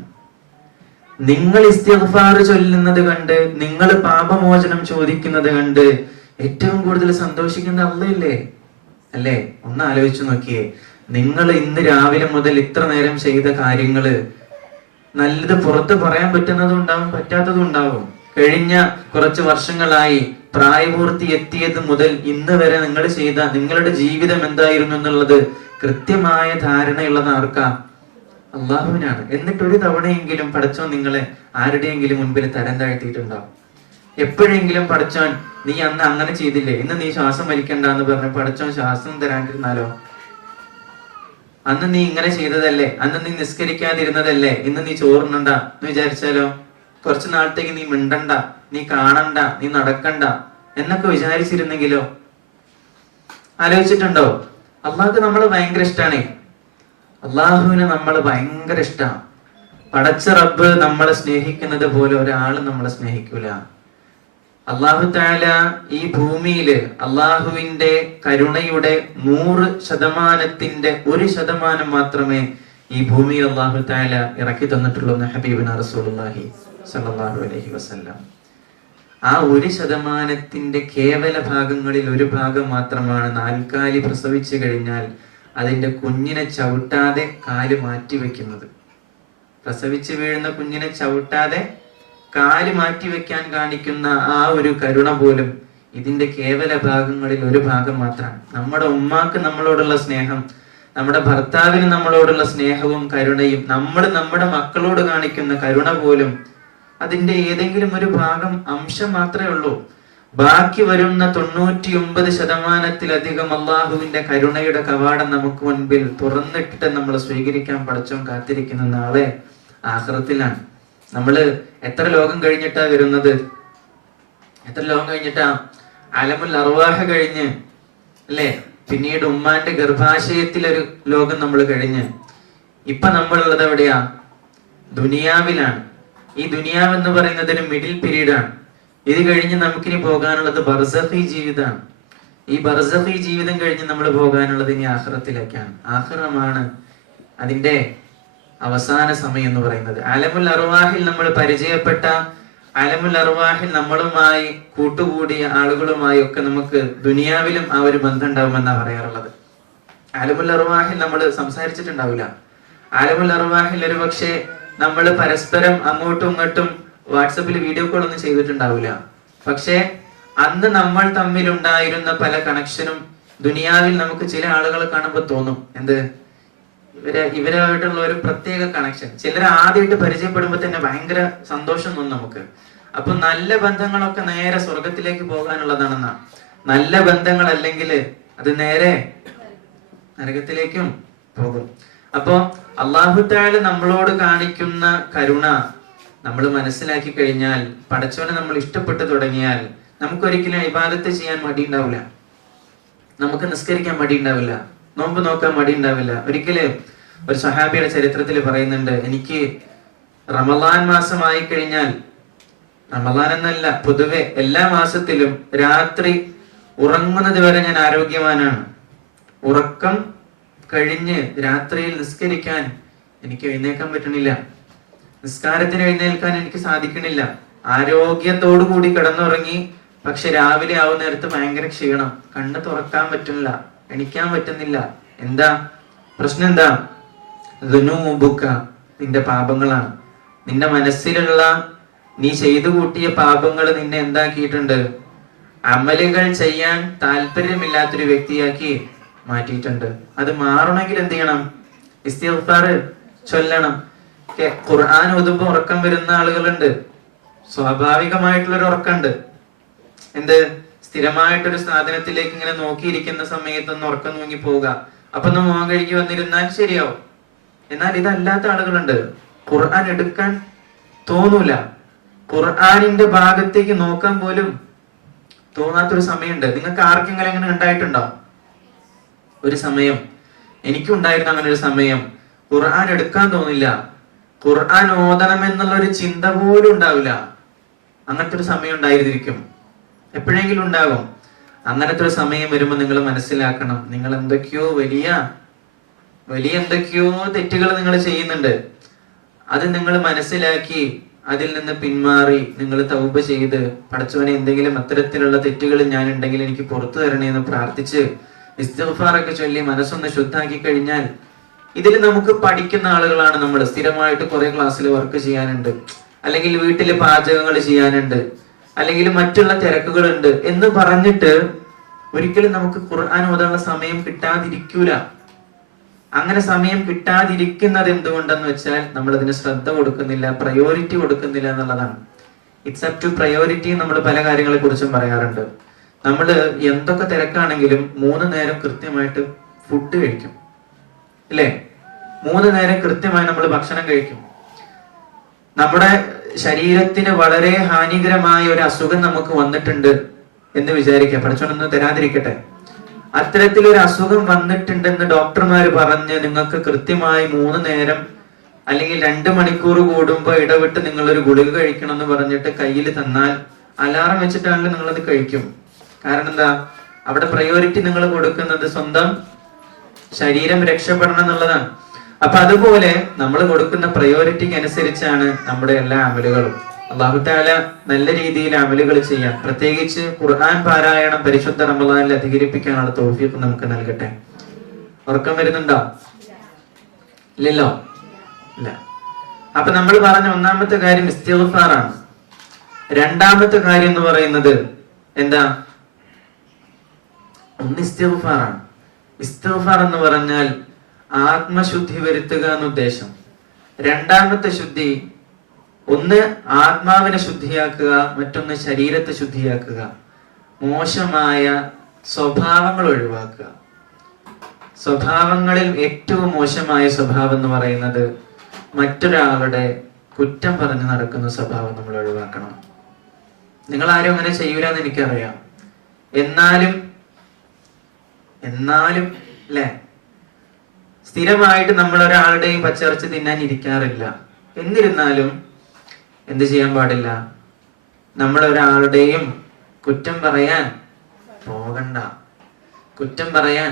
നിങ്ങൾ ഇസ്തിഗ്ഫാർ ചൊല്ലുന്നത് കണ്ട്, നിങ്ങൾ പാപമോചനം ചോദിക്കുന്നത് കണ്ട് ഏറ്റവും കൂടുതൽ സന്തോഷിക്കുന്ന അള്ളയല്ലേ? അല്ലേ? ഒന്ന് ആലോചിച്ചു നോക്കിയേ. നിങ്ങൾ ഇന്ന് രാവിലെ മുതൽ ഇത്ര നേരം ചെയ്ത കാര്യങ്ങള് നല്ലത് പുറത്ത് പറയാൻ പറ്റുന്നതും ഉണ്ടാവും, പറ്റാത്തതും ഉണ്ടാവും. കഴിഞ്ഞ കുറച്ച് വർഷങ്ങളായി പ്രായപൂർത്തി എത്തിയത് മുതൽ ഇന്ന് വരെ നിങ്ങൾ ചെയ്ത നിങ്ങളുടെ ജീവിതം എന്തായിരുന്നു എന്നുള്ളത് കൃത്യമായ ധാരണയുള്ളത് ആർക്കാ? അള്ളാഹുവിനാണ്. എന്നിട്ട് ഒരു തവണയെങ്കിലും പടച്ചോൻ നിങ്ങളെ ആരുടെയെങ്കിലും മുൻപിൽ തരം താഴ്ത്തിയിട്ടുണ്ടാവും? എപ്പോഴെങ്കിലും പടച്ചോൻ നീ അന്ന് അങ്ങനെ ചെയ്തില്ലേ, ഇന്ന് നീ ശ്വാസം വലിക്കണ്ട എന്ന് പറഞ്ഞ് പടച്ചോൻ ശ്വാസം തരാണ്ടിരുന്നാലോ? അന്ന് നീ ഇങ്ങനെ ചെയ്തതല്ലേ, അന്ന് നീ നിസ്കരിക്കാതിരുന്നതല്ലേ, ഇന്ന് നീ ചോറുണ്ണണ്ട എന്ന് വിചാരിച്ചാലോ? കുറച്ചു നാളത്തേക്ക് നീ മിണ്ടണ്ട, നീ കാണണ്ട, നീ നടക്കണ്ട എന്നൊക്കെ വിചാരിച്ചിരുന്നെങ്കിലോ? ആലോചിച്ചിട്ടുണ്ടോ? അള്ളാഹുക്ക് നമ്മള് ഭയങ്കര ഇഷ്ടാണേ. അള്ളാഹുവിന് നമ്മൾ ഭയങ്കര ഇഷ്ടമാണ്. പടച്ച റബ്ബ് നമ്മളെ സ്നേഹിക്കുന്നത് പോലെ ഒരാളും നമ്മളെ സ്നേഹിക്കൂല. അള്ളാഹു തആല ഈ ഭൂമിയില് അള്ളാഹുവിന്റെ കരുണയുടെ 100%, 1% മാത്രമേ ഈ ഭൂമിയിൽ അള്ളാഹു തആല ഇറക്കി തന്നിട്ടുള്ളൂ എന്ന് ഹബീബുനാ റസൂലുള്ളാഹി സ്വല്ലല്ലാഹു അലൈഹി വസല്ലം. ആ 1% കേവല ഭാഗങ്ങളിൽ ഒരു ഭാഗം മാത്രമാണ് നാൽക്കാലി പ്രസവിച്ചു കഴിഞ്ഞാൽ അതിന്റെ കുഞ്ഞിനെ ചവിട്ടാതെ കാല് മാറ്റി വെക്കുന്നത്. പ്രസവിച്ചു വീഴുന്ന കുഞ്ഞിനെ ചവിട്ടാതെ കാല് മാറ്റി വെക്കാൻ കാണിക്കുന്ന ആ ഒരു കരുണ പോലും ഇതിന്റെ കേവല ഭാഗങ്ങളിൽ ഒരു ഭാഗം മാത്രമാണ്. നമ്മുടെ ഉമ്മാക്ക് നമ്മളോടുള്ള സ്നേഹം, നമ്മുടെ ഭർത്താവിന് നമ്മളോടുള്ള സ്നേഹവും കരുണയും, നമ്മൾ നമ്മുടെ മക്കളോട് കാണിക്കുന്ന കരുണ പോലും അതിന്റെ ഏതെങ്കിലും ഒരു ഭാഗം, അംശം മാത്രമേ ഉള്ളൂ. ബാക്കി വരുന്ന 99%-ലധികം അള്ളാഹുവിന്റെ കരുണയുടെ കവാടം നമുക്ക് മുൻപിൽ തുറന്നിട്ട് നമ്മൾ സ്വീകരിക്കാൻ പടച്ചോൻ കാത്തിരിക്കുന്ന നാളെ ആഖിറത്തിലാണ്. നമ്മള് എത്ര ലോകം കഴിഞ്ഞിട്ടാ വരുന്നത്? എത്ര ലോകം കഴിഞ്ഞിട്ടാ? അലമുൽ അർവാഹ് കഴിഞ്ഞ് അല്ലേ? പിന്നീട് ഉമ്മാന്റെ ഗർഭാശയത്തിലൊരു ലോകം നമ്മൾ കഴിഞ്ഞ് ഇപ്പൊ നമ്മളുള്ളത് എവിടെയാ? ദുനിയാവിലാണ്. ഈ ദുനിയാവ് എന്ന് പറയുന്നത് ഒരു മിഡിൽ പീരീഡ് ആണ്. ഇത് കഴിഞ്ഞ് നമുക്കിനി പോകാനുള്ളത് ബർസഖി ജീവിതമാണ്. ഈ ബർസഖി ജീവിതം കഴിഞ്ഞ് നമ്മൾ പോകാനുള്ളത് ഇനി ആഖിറത്തിലേക്കാണ്. ആഖിറമാണ് അതിന്റെ അവസാന സമയം എന്ന് പറയുന്നത്. അലമുൽ അർവാഹിൽ നമ്മൾ പരിചയപ്പെട്ട, അലമുൽ അർവാഹിൽ നമ്മളുമായി കൂട്ടുകൂടിയ ആളുകളുമായി ഒക്കെ നമുക്ക് ദുനിയാവിലും ആ ഒരു ബന്ധം ഉണ്ടാവുമെന്നാണ് പറയാറുള്ളത്. അലമുൽ അർവാഹിൽ നമ്മൾ സംസാരിച്ചിട്ടുണ്ടാവില്ല. അലമുൽ അർവാഹിൽ ഒരു പക്ഷേ നമ്മൾ പരസ്പരം അങ്ങോട്ടും ഇങ്ങോട്ടും വാട്സപ്പിൽ വീഡിയോ കോൾ ഒന്നും ചെയ്തിട്ടുണ്ടാവില്ല. പക്ഷെ അന്ന് നമ്മൾ തമ്മിലുണ്ടായിരുന്ന പല കണക്ഷനും ദുനിയാവിൽ നമുക്ക് ചില ആളുകളെ കാണുമ്പോൾ തോന്നും, എന്ത് ഇവരായിട്ടുള്ള ഒരു പ്രത്യേക കണക്ഷൻ. ചിലർ ആദ്യമായിട്ട് പരിചയപ്പെടുമ്പോൾ തന്നെ ഭയങ്കര സന്തോഷം തോന്നും നമുക്ക്. അപ്പൊ നല്ല ബന്ധങ്ങളൊക്കെ നേരെ സ്വർഗത്തിലേക്ക് പോകാനുള്ളതാണെന്നാ. നല്ല ബന്ധങ്ങൾ അല്ലെങ്കിൽ അത് നേരെ നരകത്തിലേക്കും പോകും. അപ്പൊ അല്ലാഹു തആല നമ്മളോട് കാണിക്കുന്ന കരുണ നമ്മൾ മനസ്സിലാക്കി കഴിഞ്ഞാൽ, പടച്ചവനെ നമ്മൾ ഇഷ്ടപ്പെട്ടു തുടങ്ങിയാൽ, നമുക്കൊരിക്കലും ഇബാദത്ത് ചെയ്യാൻ മടി ഉണ്ടാവില്ല, നമുക്ക് നിസ്കരിക്കാൻ മടി ഉണ്ടാവില്ല, നോമ്പ് നോക്കാൻ മടി ഉണ്ടാവില്ല. ഒരിക്കല് ഒരു സഹാബിയുടെ ചരിത്രത്തിൽ പറയുന്നുണ്ട്, എനിക്ക് റമളാൻ മാസമായി കഴിഞ്ഞാൽ, റമളാൻ എന്നല്ല പൊതുവെ എല്ലാ മാസത്തിലും രാത്രി ഉറങ്ങുന്നത് വരെ ഞാൻ ആരോഗ്യവാനാണ്. ഉറക്കം കഴിഞ്ഞ് രാത്രിയിൽ നിസ്കരിക്കാൻ എനിക്ക് എഴുന്നേൽക്കാൻ പറ്റണില്ല, നിസ്കാരത്തിന് എഴുന്നേൽക്കാൻ എനിക്ക് സാധിക്കണില്ല. ആരോഗ്യത്തോടു കൂടി കിടന്നുറങ്ങി, പക്ഷെ രാവിലെ ആവുന്ന നേരത്ത് ഭയങ്കര ക്ഷീണം, കണ്ണ് തുറക്കാൻ പറ്റുന്നില്ല, എണിക്കാൻ പറ്റുന്നില്ല. എന്താ പ്രശ്നം? എന്താ? ദുനൂബുക, നിന്റെ പാപങ്ങളാണ്. നിന്റെ മനസ്സിലുള്ള നീ ചെയ്തു കൂട്ടിയ പാപങ്ങൾ നിന്നെ എന്താക്കിയിട്ടുണ്ട്? അമലുകൾ ചെയ്യാൻ താല്പര്യമില്ലാത്തൊരു വ്യക്തിയാക്കി മാറ്റിയിട്ടുണ്ട്. അത് മാറണമെങ്കിൽ എന്ത് ചെയ്യണം? ഇസ്തിഗ്ഫാർ ചൊല്ലണം. ഖുർആൻ ഓതുമ്പോൾ ഉറക്കം വരുന്ന ആളുകളുണ്ട്, സ്വാഭാവികമായിട്ടുള്ളൊരു ഉറക്കമുണ്ട്. എന്ത്? സ്ഥിരമായിട്ടൊരു സാധനത്തിലേക്ക് ഇങ്ങനെ നോക്കിയിരിക്കുന്ന സമയത്തൊന്ന് ഉറക്കം തൂങ്ങി പോവുക, അപ്പൊ ഒന്ന് മുഖം കഴുകി വന്നിരുന്നാൽ ശരിയാവും. എന്നാൽ ഇതല്ലാത്ത ആളുകളുണ്ട്, ഖുർആൻ എടുക്കാൻ തോന്നൂല, ഖുർആനിന്റെ ഭാഗത്തേക്ക് നോക്കാൻ പോലും തോന്നാത്തൊരു സമയമുണ്ട്. നിങ്ങൾക്ക് ആർക്കെങ്കിലും അങ്ങനെ ഉണ്ടായിട്ടുണ്ടോ? ഒരു സമയം, എനിക്കും ഉണ്ടായിരുന്നു അങ്ങനെ ഒരു സമയം. ഖുർആൻ എടുക്കാൻ തോന്നില്ല, ഖുർആൻ ഓതണം എന്നുള്ള ഒരു ചിന്ത പോലും ഉണ്ടാവില്ല. അങ്ങനത്തെ ഒരു സമയം ഉണ്ടായിരിക്കും, എപ്പോഴെങ്കിലും ഉണ്ടാകും. അങ്ങനത്തെ ഒരു സമയം വരുമ്പോൾ നിങ്ങൾ മനസ്സിലാക്കണം, നിങ്ങൾ എന്തൊക്കെയോ വലിയ എന്തൊക്കെയോ തെറ്റുകൾ നിങ്ങൾ ചെയ്യുന്നുണ്ട്. അത് നിങ്ങൾ മനസ്സിലാക്കി അതിൽ നിന്ന് പിന്മാറി നിങ്ങൾ തൗബ ചെയ്ത്, പടച്ചവനെ എന്തെങ്കിലും അത്തരത്തിലുള്ള തെറ്റുകൾ ഞാൻ ഉണ്ടെങ്കിൽ എനിക്ക് പുറത്തു തരണേ എന്ന് പ്രാർത്ഥിച്ച് ഇസ്തിഗ്ഫാറൊക്കെ ചൊല്ലി മനസ്സൊന്ന് ശുദ്ധാക്കി കഴിഞ്ഞാൽ, ഇതിൽ നമുക്ക് പഠിക്കുന്ന ആളുകളാണ് നമ്മൾ. സ്ഥിരമായിട്ട് കുറെ ക്ലാസ്സിൽ വർക്ക് ചെയ്യാനുണ്ട്, അല്ലെങ്കിൽ വീട്ടില് പാചകങ്ങൾ ചെയ്യാനുണ്ട്, അല്ലെങ്കിൽ മറ്റുള്ള തിരക്കുകളുണ്ട് എന്ന് പറഞ്ഞിട്ട് ഒരിക്കലും നമുക്ക് ഖുർആൻ ഓതാനുള്ള സമയം കിട്ടാതിരിക്കൂല. അങ്ങനെ സമയം കിട്ടാതിരിക്കുന്നത് എന്തുകൊണ്ടെന്ന് വെച്ചാൽ നമ്മൾ അതിന് ശ്രദ്ധ കൊടുക്കുന്നില്ല, പ്രയോറിറ്റി കൊടുക്കുന്നില്ല എന്നുള്ളതാണ്. ഇറ്റ്സ് അപ് ടു പ്രയോറിറ്റി നമ്മൾ പല കാര്യങ്ങളെ കുറിച്ചും പറയാറുണ്ട്. നമ്മൾ എന്തൊക്കെ തിരക്കാണെങ്കിലും 3 നേരം കൃത്യമായിട്ട് ഫുഡ് കഴിക്കും, അല്ലേ? 3 നേരം കൃത്യമായി നമ്മൾ ഭക്ഷണം കഴിക്കും. നമ്മുടെ ശരീരത്തിന് വളരെ ഹാനികരമായ ഒരു അസുഖം നമുക്ക് വന്നിട്ടുണ്ട് എന്ന് വിചാരിക്കാം, പഠിച്ചോണ്ടൊന്നും തരാതിരിക്കട്ടെ. അത്തരത്തിലൊരു അസുഖം വന്നിട്ടുണ്ടെന്ന് ഡോക്ടർമാർ പറഞ്ഞ് നിങ്ങൾക്ക് കൃത്യമായി 3 നേരം അല്ലെങ്കിൽ 2 മണിക്കൂർ കൂടുമ്പോ ഇടവിട്ട് നിങ്ങളൊരു ഗുളിക കഴിക്കണം എന്ന് പറഞ്ഞിട്ട് കയ്യിൽ തന്നാൽ അലാറം വെച്ചിട്ടാണല്ലോ നിങ്ങളത് കഴിക്കും. കാരണം എന്താ? അവിടെ പ്രയോറിറ്റി നിങ്ങൾ കൊടുക്കുന്നത് സ്വന്തം ശരീരം രക്ഷപ്പെടണം എന്നുള്ളതാണ്. അപ്പൊ അതുപോലെ നമ്മൾ കൊടുക്കുന്ന പ്രയോറിറ്റിക്ക് അനുസരിച്ചാണ് നമ്മുടെ എല്ലാ അമലുകളും. അല്ലാഹു തആല നല്ല രീതിയിൽ അമലുകൾ ചെയ്യാം. പ്രത്യേകിച്ച് ഖുർആൻ പാരായണം പരിശുദ്ധ റമളാനിൽ അധികരിപ്പിക്കാനുള്ള തൗഫീഖ് നമുക്ക് നൽകട്ടെ. ഉറക്കം വരുന്നുണ്ടോ? ഇല്ലല്ലോ, ഇല്ല. അപ്പൊ നമ്മൾ പറഞ്ഞ ഒന്നാമത്തെ കാര്യം ഇസ്തിഗ്ഫാറാണ്. രണ്ടാമത്തെ കാര്യം എന്ന് പറയുന്നത് എന്താ? ഒന്ന് ഇസ്തിഗ്ഫാറാണ്. ഇസ്തിഗ്ഫാർ എന്ന് പറഞ്ഞാൽ ആത്മശുദ്ധി വരുത്തുക എന്ന ഉദ്ദേശം. രണ്ടാമത്തെ ശുദ്ധി, ഒന്ന് ആത്മാവിനെ ശുദ്ധിയാക്കുക, മറ്റൊന്ന് ശരീരത്തെ ശുദ്ധിയാക്കുക. മോശമായ സ്വഭാവങ്ങൾ ഒഴിവാക്കുക. സ്വഭാവങ്ങളിൽ ഏറ്റവും മോശമായ സ്വഭാവം എന്ന് പറയുന്നത് മറ്റൊരാളുടെ കുറ്റം പറഞ്ഞ് നടക്കുന്ന സ്വഭാവം നമ്മൾ ഒഴിവാക്കണം. നിങ്ങൾ ആരും അങ്ങനെ ചെയ്യൂലെന്ന് എനിക്കറിയാം. എന്നാലും അല്ലെ, സ്ഥിരമായിട്ട് നമ്മൾ ഒരാളുടെയും പച്ചിറച്ചി തിന്നാൻ ഇരിക്കാറില്ല. എന്നിരുന്നാലും എന്ത് ചെയ്യാൻ പാടില്ല? നമ്മൾ ഒരാളുടെയും കുറ്റം പറയാൻ പോകണ്ട, കുറ്റം പറയാൻ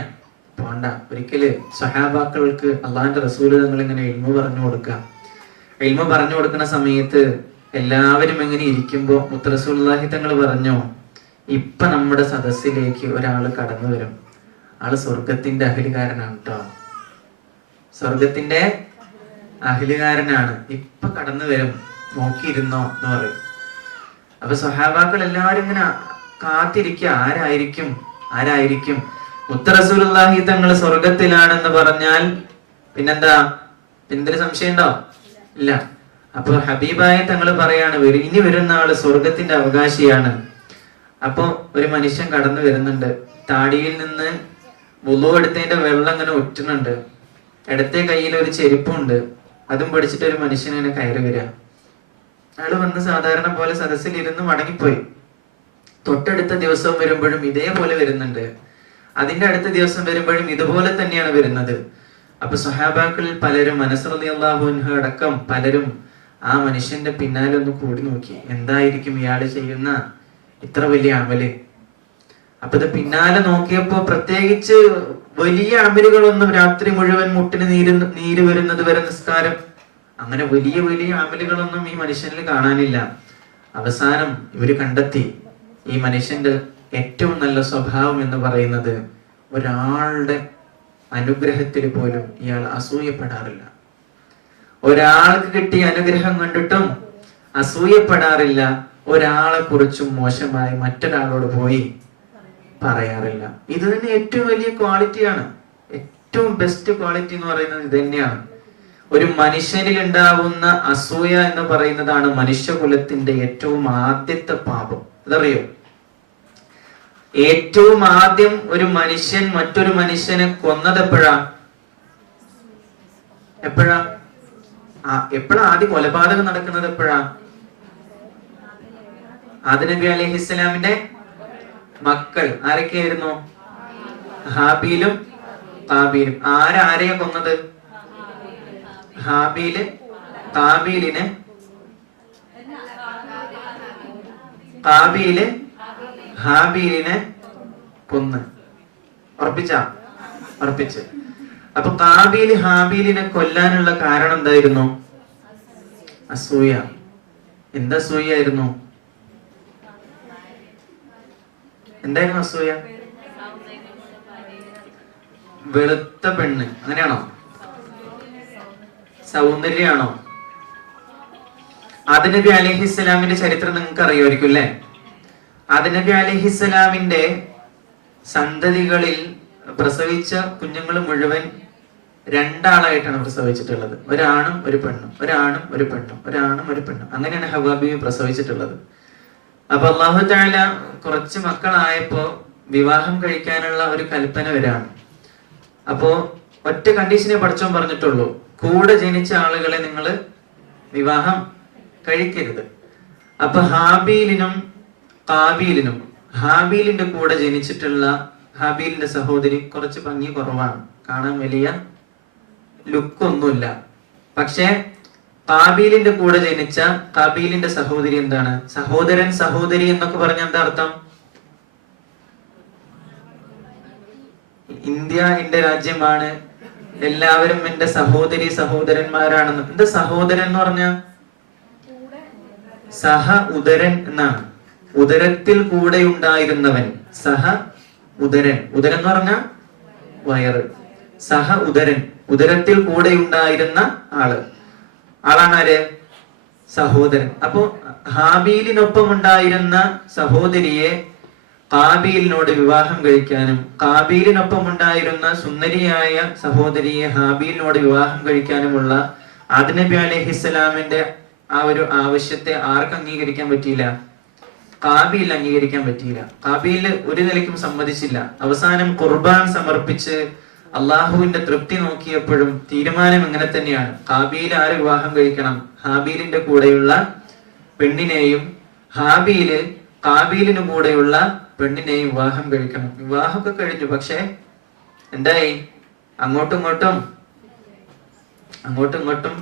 പോണ്ട. ഒരിക്കല് സഹാബാക്കൾക്ക് അള്ളാഹിന്റെ റസൂല് തങ്ങൾ ഇങ്ങനെ ഇൽമു പറഞ്ഞു കൊടുക്കുക. ഇൽമു പറഞ്ഞു കൊടുക്കുന്ന സമയത്ത് എല്ലാവരും എങ്ങനെ ഇരിക്കുമ്പോ മുത്ത് റസൂലുള്ളാഹി തങ്ങൾ പറഞ്ഞു, ഇപ്പൊ നമ്മുടെ സദസ്സിലേക്ക് ഒരാള് കടന്നു വരും, ആള് സ്വർഗത്തിന്റെ അഹലുകാരനാണ് കേട്ടോ, സ്വർഗത്തിന്റെ അഹലുകാരനാണ്, ഇപ്പൊ കടന്നു വരും, നോക്കിയിരുന്നോ എന്ന് പറയും. അപ്പൊ സ്വഹാബാക്കൾ എല്ലാവരും ഇങ്ങനെ കാത്തിരിക്കുക, ആരായിരിക്കും. മുത്ത് റസൂലുള്ളാഹി തങ്ങൾ സ്വർഗത്തിലാണെന്ന് പറഞ്ഞാൽ പിന്നെന്താ? എന്തൊരു സംശയം ഉണ്ടോ? ഇല്ല. അപ്പൊ ഹബീബായ തങ്ങൾ പറയാണ്, ഇനി വരുന്ന ആള് സ്വർഗത്തിന്റെ അവകാശിയാണ്. അപ്പൊ ഒരു മനുഷ്യൻ കടന്നു വരുന്നുണ്ട്, താടിയിൽ നിന്ന് വുളു എടുത്തതിന്റെ വെള്ളം ഇങ്ങനെ ഒറ്റുന്നുണ്ട്, ഇടത്തെ കയ്യിൽ ഒരു ചെരുപ്പുണ്ട്, അതും പിടിച്ചിട്ട് ഒരു മനുഷ്യൻ ഇങ്ങനെ കയറി വരിക. അയാള് വന്ന് സാധാരണ പോലെ സദസ്സിൽ ഇരുന്ന് മടങ്ങിപ്പോയി. തൊട്ടടുത്ത ദിവസം വരുമ്പോഴും ഇതേപോലെ വരുന്നുണ്ട്, അതിന്റെ അടുത്ത ദിവസം വരുമ്പോഴും ഇതുപോലെ തന്നെയാണ് വരുന്നത്. അപ്പൊ സ്വഹാബാക്കളിൽ പലരും, അനസ് റളിയല്ലാഹു അൻഹു അടക്കം പലരും ആ മനുഷ്യന്റെ പിന്നാലെ ഒന്ന് കൂടി നോക്കി, എന്തായിരിക്കും ഇയാള് ചെയ്യുന്ന ഇത്ര വലിയ അമല്. അപ്പൊ ഇത് പിന്നാലെ നോക്കിയപ്പോ പ്രത്യേകിച്ച് വലിയ അമലുകളൊന്നും, രാത്രി മുഴുവൻ മുട്ടിന് നീര് വരുന്നത് വരെ നിസ്കാരം, അങ്ങനെ വലിയ അമലുകളൊന്നും ഈ മനുഷ്യനിൽ കാണാനില്ല. അവസാനം ഇവര് കണ്ടെത്തി, ഈ മനുഷ്യന്റെ ഏറ്റവും നല്ല സ്വഭാവം എന്ന് പറയുന്നത് ഒരാളുടെ അനുഗ്രഹത്തിൽ പോലും ഇയാൾ അസൂയപ്പെടാറില്ല. ഒരാൾക്ക് കിട്ടിയ അനുഗ്രഹം കണ്ടിട്ടും അസൂയപ്പെടാറില്ല. ഒരാളെ കുറിച്ചും മോശമായി മറ്റൊരാളോട് പോയി പറയാറില്ല. ഇത് തന്നെ ഏറ്റവും വലിയ ക്വാളിറ്റിയാണ്. ഏറ്റവും ബെസ്റ്റ് ക്വാളിറ്റി എന്ന് പറയുന്നത് ഇത് തന്നെയാണ്. ഒരു മനുഷ്യനിൽ ഉണ്ടാവുന്ന അസൂയ എന്ന് പറയുന്നതാണ് മനുഷ്യകുലത്തിന്റെ ഏറ്റവും ആദ്യത്തെ പാപം. അതറിയോ? ഏറ്റവും ആദ്യം ഒരു മനുഷ്യൻ മറ്റൊരു മനുഷ്യനെ കൊന്നത് എപ്പോഴാ? എപ്പോഴാ ആദ്യം കൊലപാതകം നടക്കുന്നത്? എപ്പോഴാ? ആദം നബി അലൈഹിസ്സലാമിന്റെ മക്കൾ ആരൊക്കെയായിരുന്നു? ഹാബീലും കാബീലും. ആരെയാ കൊന്നത്? ഹാബീല് ഹാബീലിനെ കൊന്ന്. ഉറപ്പിച്ച്. അപ്പൊ കാബീല് ഹാബീലിനെ കൊല്ലാനുള്ള കാരണം എന്തായിരുന്നു? അസൂയ. എന്തസൂയായിരുന്നു? എന്തായിരുന്നു അസൂയ? വെളുത്ത പെണ്ണ്, അങ്ങനെയാണോ? സൗന്ദര്യാണോ? ആദം നബി അലൈഹിസ്സലാമിന്റെ ചരിത്രം നിങ്ങൾക്ക് അറിയുമായിരിക്കും അല്ലെ? ആദം നബി അലൈഹിസ്സലാമിന്റെ സന്തതികളിൽ പ്രസവിച്ച കുഞ്ഞുങ്ങൾ മുഴുവൻ രണ്ടാളായിട്ടാണ് പ്രസവിച്ചിട്ടുള്ളത്. ഒരാണും ഒരു പെണ്ണും. അങ്ങനെയാണ് ഹവ്വാ ബീവി പ്രസവിച്ചിട്ടുള്ളത്. അപ്പൊ അല്ലാഹു തആല കുറച്ച് മക്കളായപ്പോ വിവാഹം കഴിക്കാനുള്ള ഒരു കൽപ്പന വരാണ്. അപ്പോ ഒറ്റ കണ്ടീഷനെ പഠിച്ചോൻ പറഞ്ഞിട്ടുള്ളൂ, കൂടെ ജനിച്ച ആളുകളെ നിങ്ങൾ വിവാഹം കഴിക്കരുത്. അപ്പൊ ഹാബീലിനും കാബീലിനും, ഹാബീലിന്റെ കൂടെ ജനിച്ചിട്ടുള്ള ഹാബീലിന്റെ സഹോദരി കുറച്ച് ഭംഗി കുറവാണ്, കാണാൻ വലിയ ലുക്കൊന്നുമില്ല. പക്ഷെ കാബീലിന്റെ കൂടെ ജനിച്ച കാബീലിന്റെ സഹോദരി എന്താണ്? സഹോദരൻ സഹോദരി എന്നൊക്കെ പറഞ്ഞ എന്താ അർത്ഥം? ഇന്ത്യ എന്റെ രാജ്യമാണ്, എല്ലാവരും എന്റെ സഹോദരി സഹോദരന്മാരാണെന്ന്. എന്താ സഹോദരൻ എന്ന് പറഞ്ഞ? സഹ ഉദരൻ എന്നാണ്. ഉദരത്തിൽ കൂടെ ഉണ്ടായിരുന്നവൻ സഹ ഉദരൻ. ഉദരൻ എന്ന് പറഞ്ഞ വയറ്. സഹ ഉദരൻ, ഉദരത്തിൽ കൂടെ ഉണ്ടായിരുന്ന ആളാണ് ആര്? സഹോദരൻ. അപ്പോ ഹാബീലിനൊപ്പം ഉണ്ടായിരുന്ന സഹോദരിയെ കാബീലിനോട് വിവാഹം കഴിക്കാനും, കാബീലിനൊപ്പം ഉണ്ടായിരുന്ന സുന്ദരിയായ സഹോദരിയെ ഹാബീലിനോട് വിവാഹം കഴിക്കാനുമുള്ള ആദം നബി അലൈഹിസ്സലാമിന്റെ ആ ഒരു ആവശ്യത്തെ ആർക്ക് അംഗീകരിക്കാൻ പറ്റിയില്ല? കാബീൽ അംഗീകരിക്കാൻ പറ്റിയില്ല. കാബീല് ഒരു നിലയ്ക്കും സമ്മതിച്ചില്ല. അവസാനം ഖുർബാൻ സമർപ്പിച്ച് അള്ളാഹുവിന്റെ തൃപ്തി നോക്കിയപ്പോഴും തീരുമാനം ഇങ്ങനെ തന്നെയാണ്. കാബീൽ ആര് വിവാഹം കഴിക്കണം? ഹാബീലിന്റെ കൂടെയുള്ള പെണ്ണിനെയും ഹാബീല് കാബീലിന് കൂടെയുള്ള പെണ്ണിനെയും വിവാഹം കഴിക്കണം. വിവാഹമൊക്കെ കഴിഞ്ഞു. പക്ഷെ എന്തായി? അങ്ങോട്ടും ഇങ്ങോട്ടും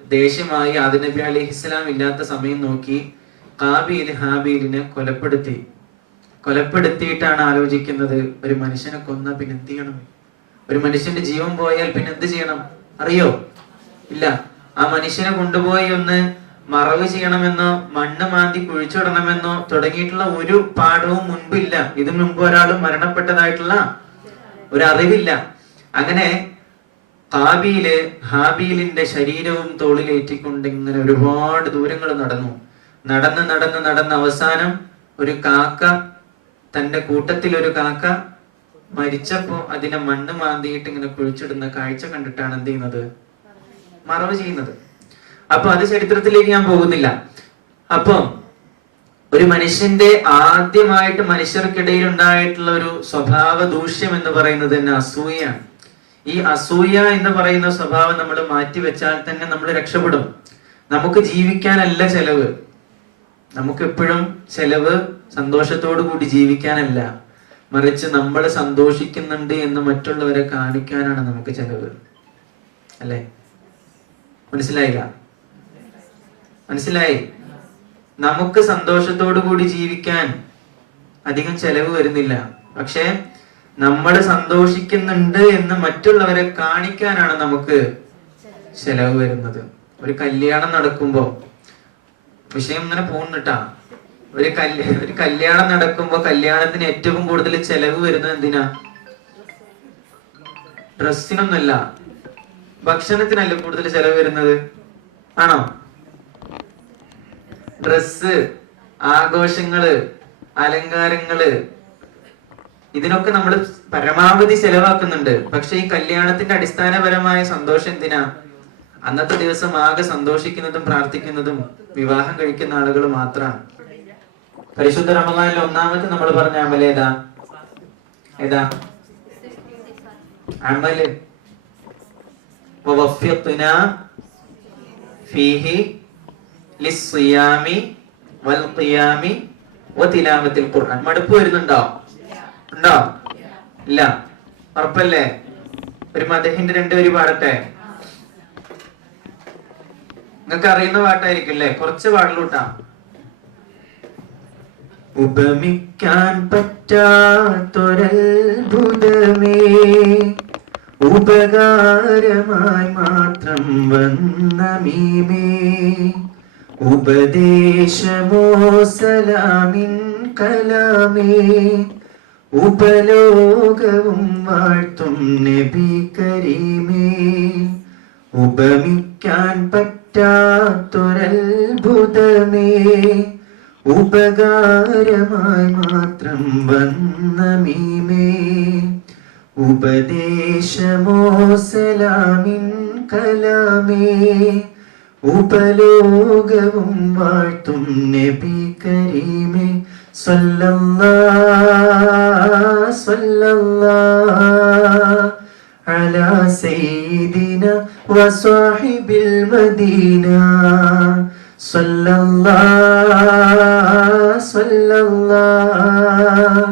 ദേഷ്യമായി ആദം നബി അലൈഹിസ്സലാം ഇല്ലാത്ത സമയം നോക്കി കാബീൽ ഹാബീലിനെ കൊലപ്പെടുത്തിയിട്ടാണ് ആലോചിക്കുന്നത്, ഒരു മനുഷ്യനെ കൊന്ന പിന്നെ എന്ത് ചെയ്യണം? ഒരു മനുഷ്യന്റെ ജീവൻ പോയാൽ പിന്നെ എന്ത് ചെയ്യണം? അറിയോ? ഇല്ല. ആ മനുഷ്യനെ കൊണ്ടുപോയി ഒന്ന് മറവ് ചെയ്യണമെന്നോ മണ്ണ് മാന്തി കുഴിച്ചിടണമെന്നോ തുടങ്ങിയിട്ടുള്ള ഒരു പാഠവും മുൻപില്ല. ഇതിനു മുമ്പ് ഒരാൾ മരണപ്പെട്ടതായിട്ടുള്ള ഒരു അറിവില്ല. അങ്ങനെ കാബീല് ഹാബീലിന്റെ ശരീരവും തോളിലേറ്റിക്കൊണ്ട് ഇങ്ങനെ ഒരുപാട് ദൂരങ്ങൾ നടന്ന് അവസാനം ഒരു കാക്ക, തന്റെ കൂട്ടത്തിൽ ഒരു കാക്ക മരിച്ചപ്പോ അതിനെ മണ്ണ് മാന്തിയിട്ട് ഇങ്ങനെ കുഴിച്ചിടുന്ന കാഴ്ച കണ്ടിട്ടാണ് എന്ത് ചെയ്യുന്നത്? മറവ് ചെയ്യുന്നത്. അപ്പൊ അത് ചരിത്രത്തിലേക്ക് ഞാൻ പോകുന്നില്ല. അപ്പം ഒരു മനുഷ്യന്റെ ആദ്യമായിട്ട് മനുഷ്യർക്കിടയിൽ ഉണ്ടായിട്ടുള്ള ഒരു സ്വഭാവ ദൂഷ്യം എന്ന് പറയുന്നത് തന്നെ അസൂയയാണ്. ഈ അസൂയ എന്ന് പറയുന്ന സ്വഭാവം നമ്മൾ മാറ്റിവെച്ചാൽ തന്നെ നമ്മൾ രക്ഷപ്പെടും. നമുക്ക് ജീവിക്കാനല്ല ചെലവ്. നമുക്ക് എപ്പോഴും ചെലവ് സന്തോഷത്തോടു കൂടി ജീവിക്കാനല്ല, മറിച്ച് നമ്മൾ സന്തോഷിക്കുന്നുണ്ട് എന്ന് മറ്റുള്ളവരെ കാണിക്കാനാണ് നമുക്ക് ചെലവ്. അല്ലെ? മനസ്സിലായി? നമുക്ക് സന്തോഷത്തോടു കൂടി ജീവിക്കാൻ അധികം ചെലവ് വരുന്നില്ല. പക്ഷെ നമ്മൾ സന്തോഷിക്കുന്നുണ്ട് എന്ന് മറ്റുള്ളവരെ കാണിക്കാനാണ് നമുക്ക് ചെലവ് വരുന്നത്. ഒരു കല്യാണം നടക്കുമ്പോ, വിഷയം ഇങ്ങനെ പോകുന്നുട്ടാ, ഒരു കല്യാണം നടക്കുമ്പോ കല്യാണത്തിന് ഏറ്റവും കൂടുതൽ ചെലവ് വരുന്നത് എന്തിനാ? ഡ്രസ്സിനൊന്നല്ല, ഭക്ഷണത്തിനല്ല കൂടുതൽ ചെലവ് വരുന്നത്. ആണോ? ഡ്രസ്സ്, ആഘോഷങ്ങള്, അലങ്കാരങ്ങള്, ഇതിനൊക്കെ നമ്മൾ പരമാവധി ചെലവാക്കുന്നുണ്ട്. പക്ഷെ ഈ കല്യാണത്തിന്റെ അടിസ്ഥാനപരമായ സന്തോഷം എന്തിനാ? അന്നത്തെ ദിവസം ആകെ സന്തോഷിക്കുന്നതും പ്രാർത്ഥിക്കുന്നതും വിവാഹം കഴിക്കുന്ന ആളുകൾ മാത്രമാണ്. പരിശുദ്ധ റമദാനിൽ ഒന്നാമത്തെ നമ്മൾ പറഞ്ഞ അമൽ ഏതാ? ഏതാ അമല്? വവഫ്യഖ്നാ ഫീഹി ലിസ്സിയാമി വൽ ഖിയാമി വതിലാവത്തിൽ ഖുർആൻ. മടുപ്പ് വരുന്നുണ്ടോ? ഉണ്ടോ? ഇല്ല, ഉറപ്പല്ലേ? ഒരു മദഹിന്റെ രണ്ടുപേര് പാടട്ടെ. നിങ്ങൾക്ക് അറിയുന്ന പാട്ടായിരിക്കും അല്ലേ? കുറച്ച് പാടലൂട്ടാ. ഉപമിക്കാൻ പറ്റാത്തൊരത്ഭുതമേ, ഉപകാരമായി മാത്രം വന്ന മീമേ, ഉപദേശമോ സലാമിൻ കലാമേ, ഉപലോകവും വാഴ്ത്തും നബി കരീമേ. ഉപമിക്കാൻ പറ്റാത്തൊരത്ഭുതമേ, ഉപകാരമായി മാത്രം വന്ന മീമേ, ഉപദേശമോ സലാമിൻ കലാമേ, ഉപലോകവും വാഴ്ത്തും നബി കരീമേ. സല്ലല്ലാഹ് സല്ലല്ലാഹ് അലാ സയ്യിദിന വസ്വാഹിബിൽ മദീന. സല്ലല്ലാഹ് സല്ലല്ലാഹ്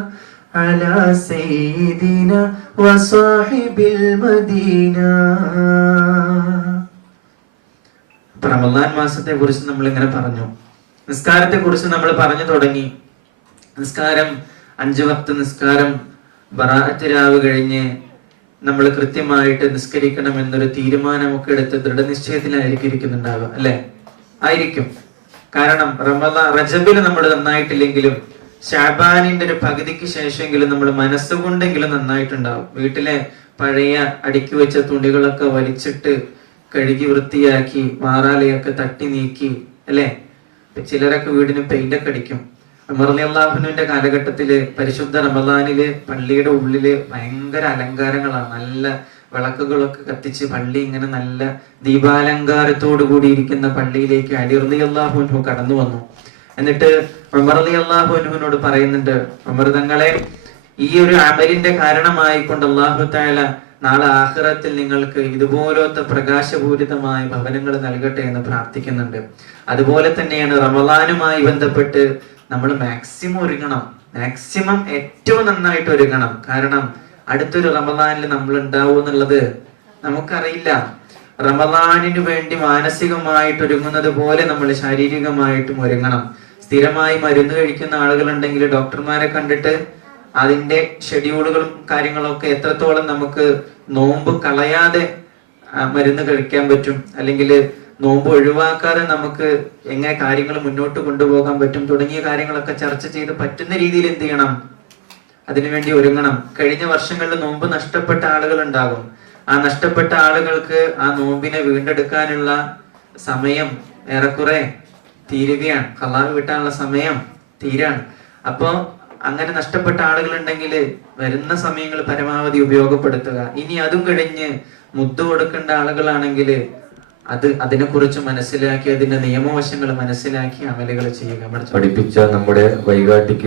അലാ സയ്യിദിന വസ്വാഹിബിൽ മദീന. റമളാൻ മാസത്തെ കുറിച്ച് നമ്മൾ ഇങ്ങനെ പറഞ്ഞു. നിസ്കാരത്തെ കുറിച്ച് നമ്മൾ പറഞ്ഞു തുടങ്ങി. നിസ്കാരം 5 വക്ത് നിസ്കാരം ബറാഅത്ത് രാവ് കഴിഞ്ഞ് നമ്മൾ കൃത്യമായിട്ട് നിസ്കരിക്കണം എന്നൊരു തീരുമാനമൊക്കെ എടുത്ത് ദൃഢനിശ്ചയത്തിലായിരിക്കും ഇരിക്കുന്നുണ്ടാവുക, അല്ലെ? ആയിരിക്കും. കാരണം റജബിൽ നമ്മൾ നന്നായിട്ടില്ലെങ്കിലും ഷാബാനിന്റെ ഒരു പകുതിക്ക് ശേഷമെങ്കിലും നമ്മൾ മനസ്സുകൊണ്ടെങ്കിലും നന്നായിട്ടുണ്ടാവും. വീട്ടിലെ പഴയ അടുക്കി വെച്ച തുണികളൊക്കെ വലിച്ചിട്ട് കഴുകി വൃത്തിയാക്കി മാറാലയൊക്കെ തട്ടി നീക്കി, അല്ലെ? ചിലരൊക്കെ വീടിന് പെയിന്റ് ഒക്കെ അടിക്കും. ഉമർ റളിയല്ലാഹുവിന്റെ കാലഘട്ടത്തില് പരിശുദ്ധ റമദാനില് പള്ളിയുടെ ഉള്ളില് ഭയങ്കര അലങ്കാരങ്ങളാണ്. നല്ല വിളക്കുകളൊക്കെ കത്തിച്ച് പള്ളി ഇങ്ങനെ നല്ല ദീപാലങ്കാരത്തോടു കൂടി ഇരിക്കുന്ന പള്ളിയിലേക്ക് അലി റളിയല്ലാഹു അൻഹു കടന്നു വന്നു. എന്നിട്ട് ഉമർ റളിയല്ലാഹു അൻഹുവിനോട് പറയുന്നുണ്ട്, ഉമർ തങ്ങളെ, ഈ ഒരു അമലിന്റെ കാരണമായിക്കൊണ്ട് അല്ലാഹു തആല നാളെ ആഖിറത്തിൽ നിങ്ങൾക്ക് ഇതുപോലത്തെ പ്രകാശപൂരിതമായ ഭവനങ്ങൾ നൽകട്ടെ എന്ന് പ്രാർത്ഥിക്കുന്നുണ്ട്. അതുപോലെ തന്നെയാണ് റമദാനുമായി ബന്ധപ്പെട്ട് നമ്മൾ മാക്സിമം ഒരുങ്ങണം. മാക്സിമം ഏറ്റവും നന്നായിട്ട് ഒരുങ്ങണം. കാരണം അടുത്തൊരു റമദാനിൽ നമ്മൾ ഉണ്ടാവും എന്നുള്ളത് നമുക്കറിയില്ല. റമദാനിനു വേണ്ടി മാനസികമായിട്ട് ഒരുങ്ങുന്നത് പോലെ നമ്മൾ ശാരീരികമായിട്ടും ഒരുങ്ങണം. സ്ഥിരമായി മരുന്ന് കഴിക്കുന്ന ആളുകളുണ്ടെങ്കിൽ ഡോക്ടർമാരെ കണ്ടിട്ട് അതിന്റെ ഷെഡ്യൂളുകളും കാര്യങ്ങളൊക്കെ എത്രത്തോളം നമുക്ക് നോമ്പ് കളയാതെ മരുന്ന് കഴിക്കാൻ പറ്റും, അല്ലെങ്കിൽ നോമ്പ് ഒഴിവാക്കാതെ നമുക്ക് എങ്ങനെ കാര്യങ്ങൾ മുന്നോട്ട് കൊണ്ടുപോകാൻ പറ്റും തുടങ്ങിയ കാര്യങ്ങളൊക്കെ ചർച്ച ചെയ്ത് പറ്റുന്ന രീതിയിൽ എന്ത് ചെയ്യണം? അതിനുവേണ്ടി ഒരുങ്ങണം. കഴിഞ്ഞ വർഷങ്ങളിൽ നോമ്പ് നഷ്ടപ്പെട്ട ആളുകൾ ഉണ്ടാകും. ആ നഷ്ടപ്പെട്ട ആളുകൾക്ക് ആ നോമ്പിനെ വീണ്ടെടുക്കാനുള്ള സമയം ഏറെക്കുറെ തീരുകയാണ്. ഖളാ വീട്ടാനുള്ള സമയം തീരാണ്. അപ്പോ അങ്ങനെ നഷ്ടപ്പെട്ട ആളുകൾ ഉണ്ടെങ്കിൽ വരുന്ന സമയങ്ങൾ പരമാവധി ഉപയോഗപ്പെടുത്തുക. ഇനി അതും കഴിഞ്ഞ് മുദ്ദ കൊടുക്കേണ്ട ആളുകളാണെങ്കിൽ അതിനെക്കുറിച്ച് മനസ്സിലാക്കി അതിന്റെ നിയമവശങ്ങൾ മനസ്സിലാക്കി അമലുകൾ ചെയ്യുക. പഠിപ്പിച്ച നമ്മുടെ വൈകാട്ടിക്ക്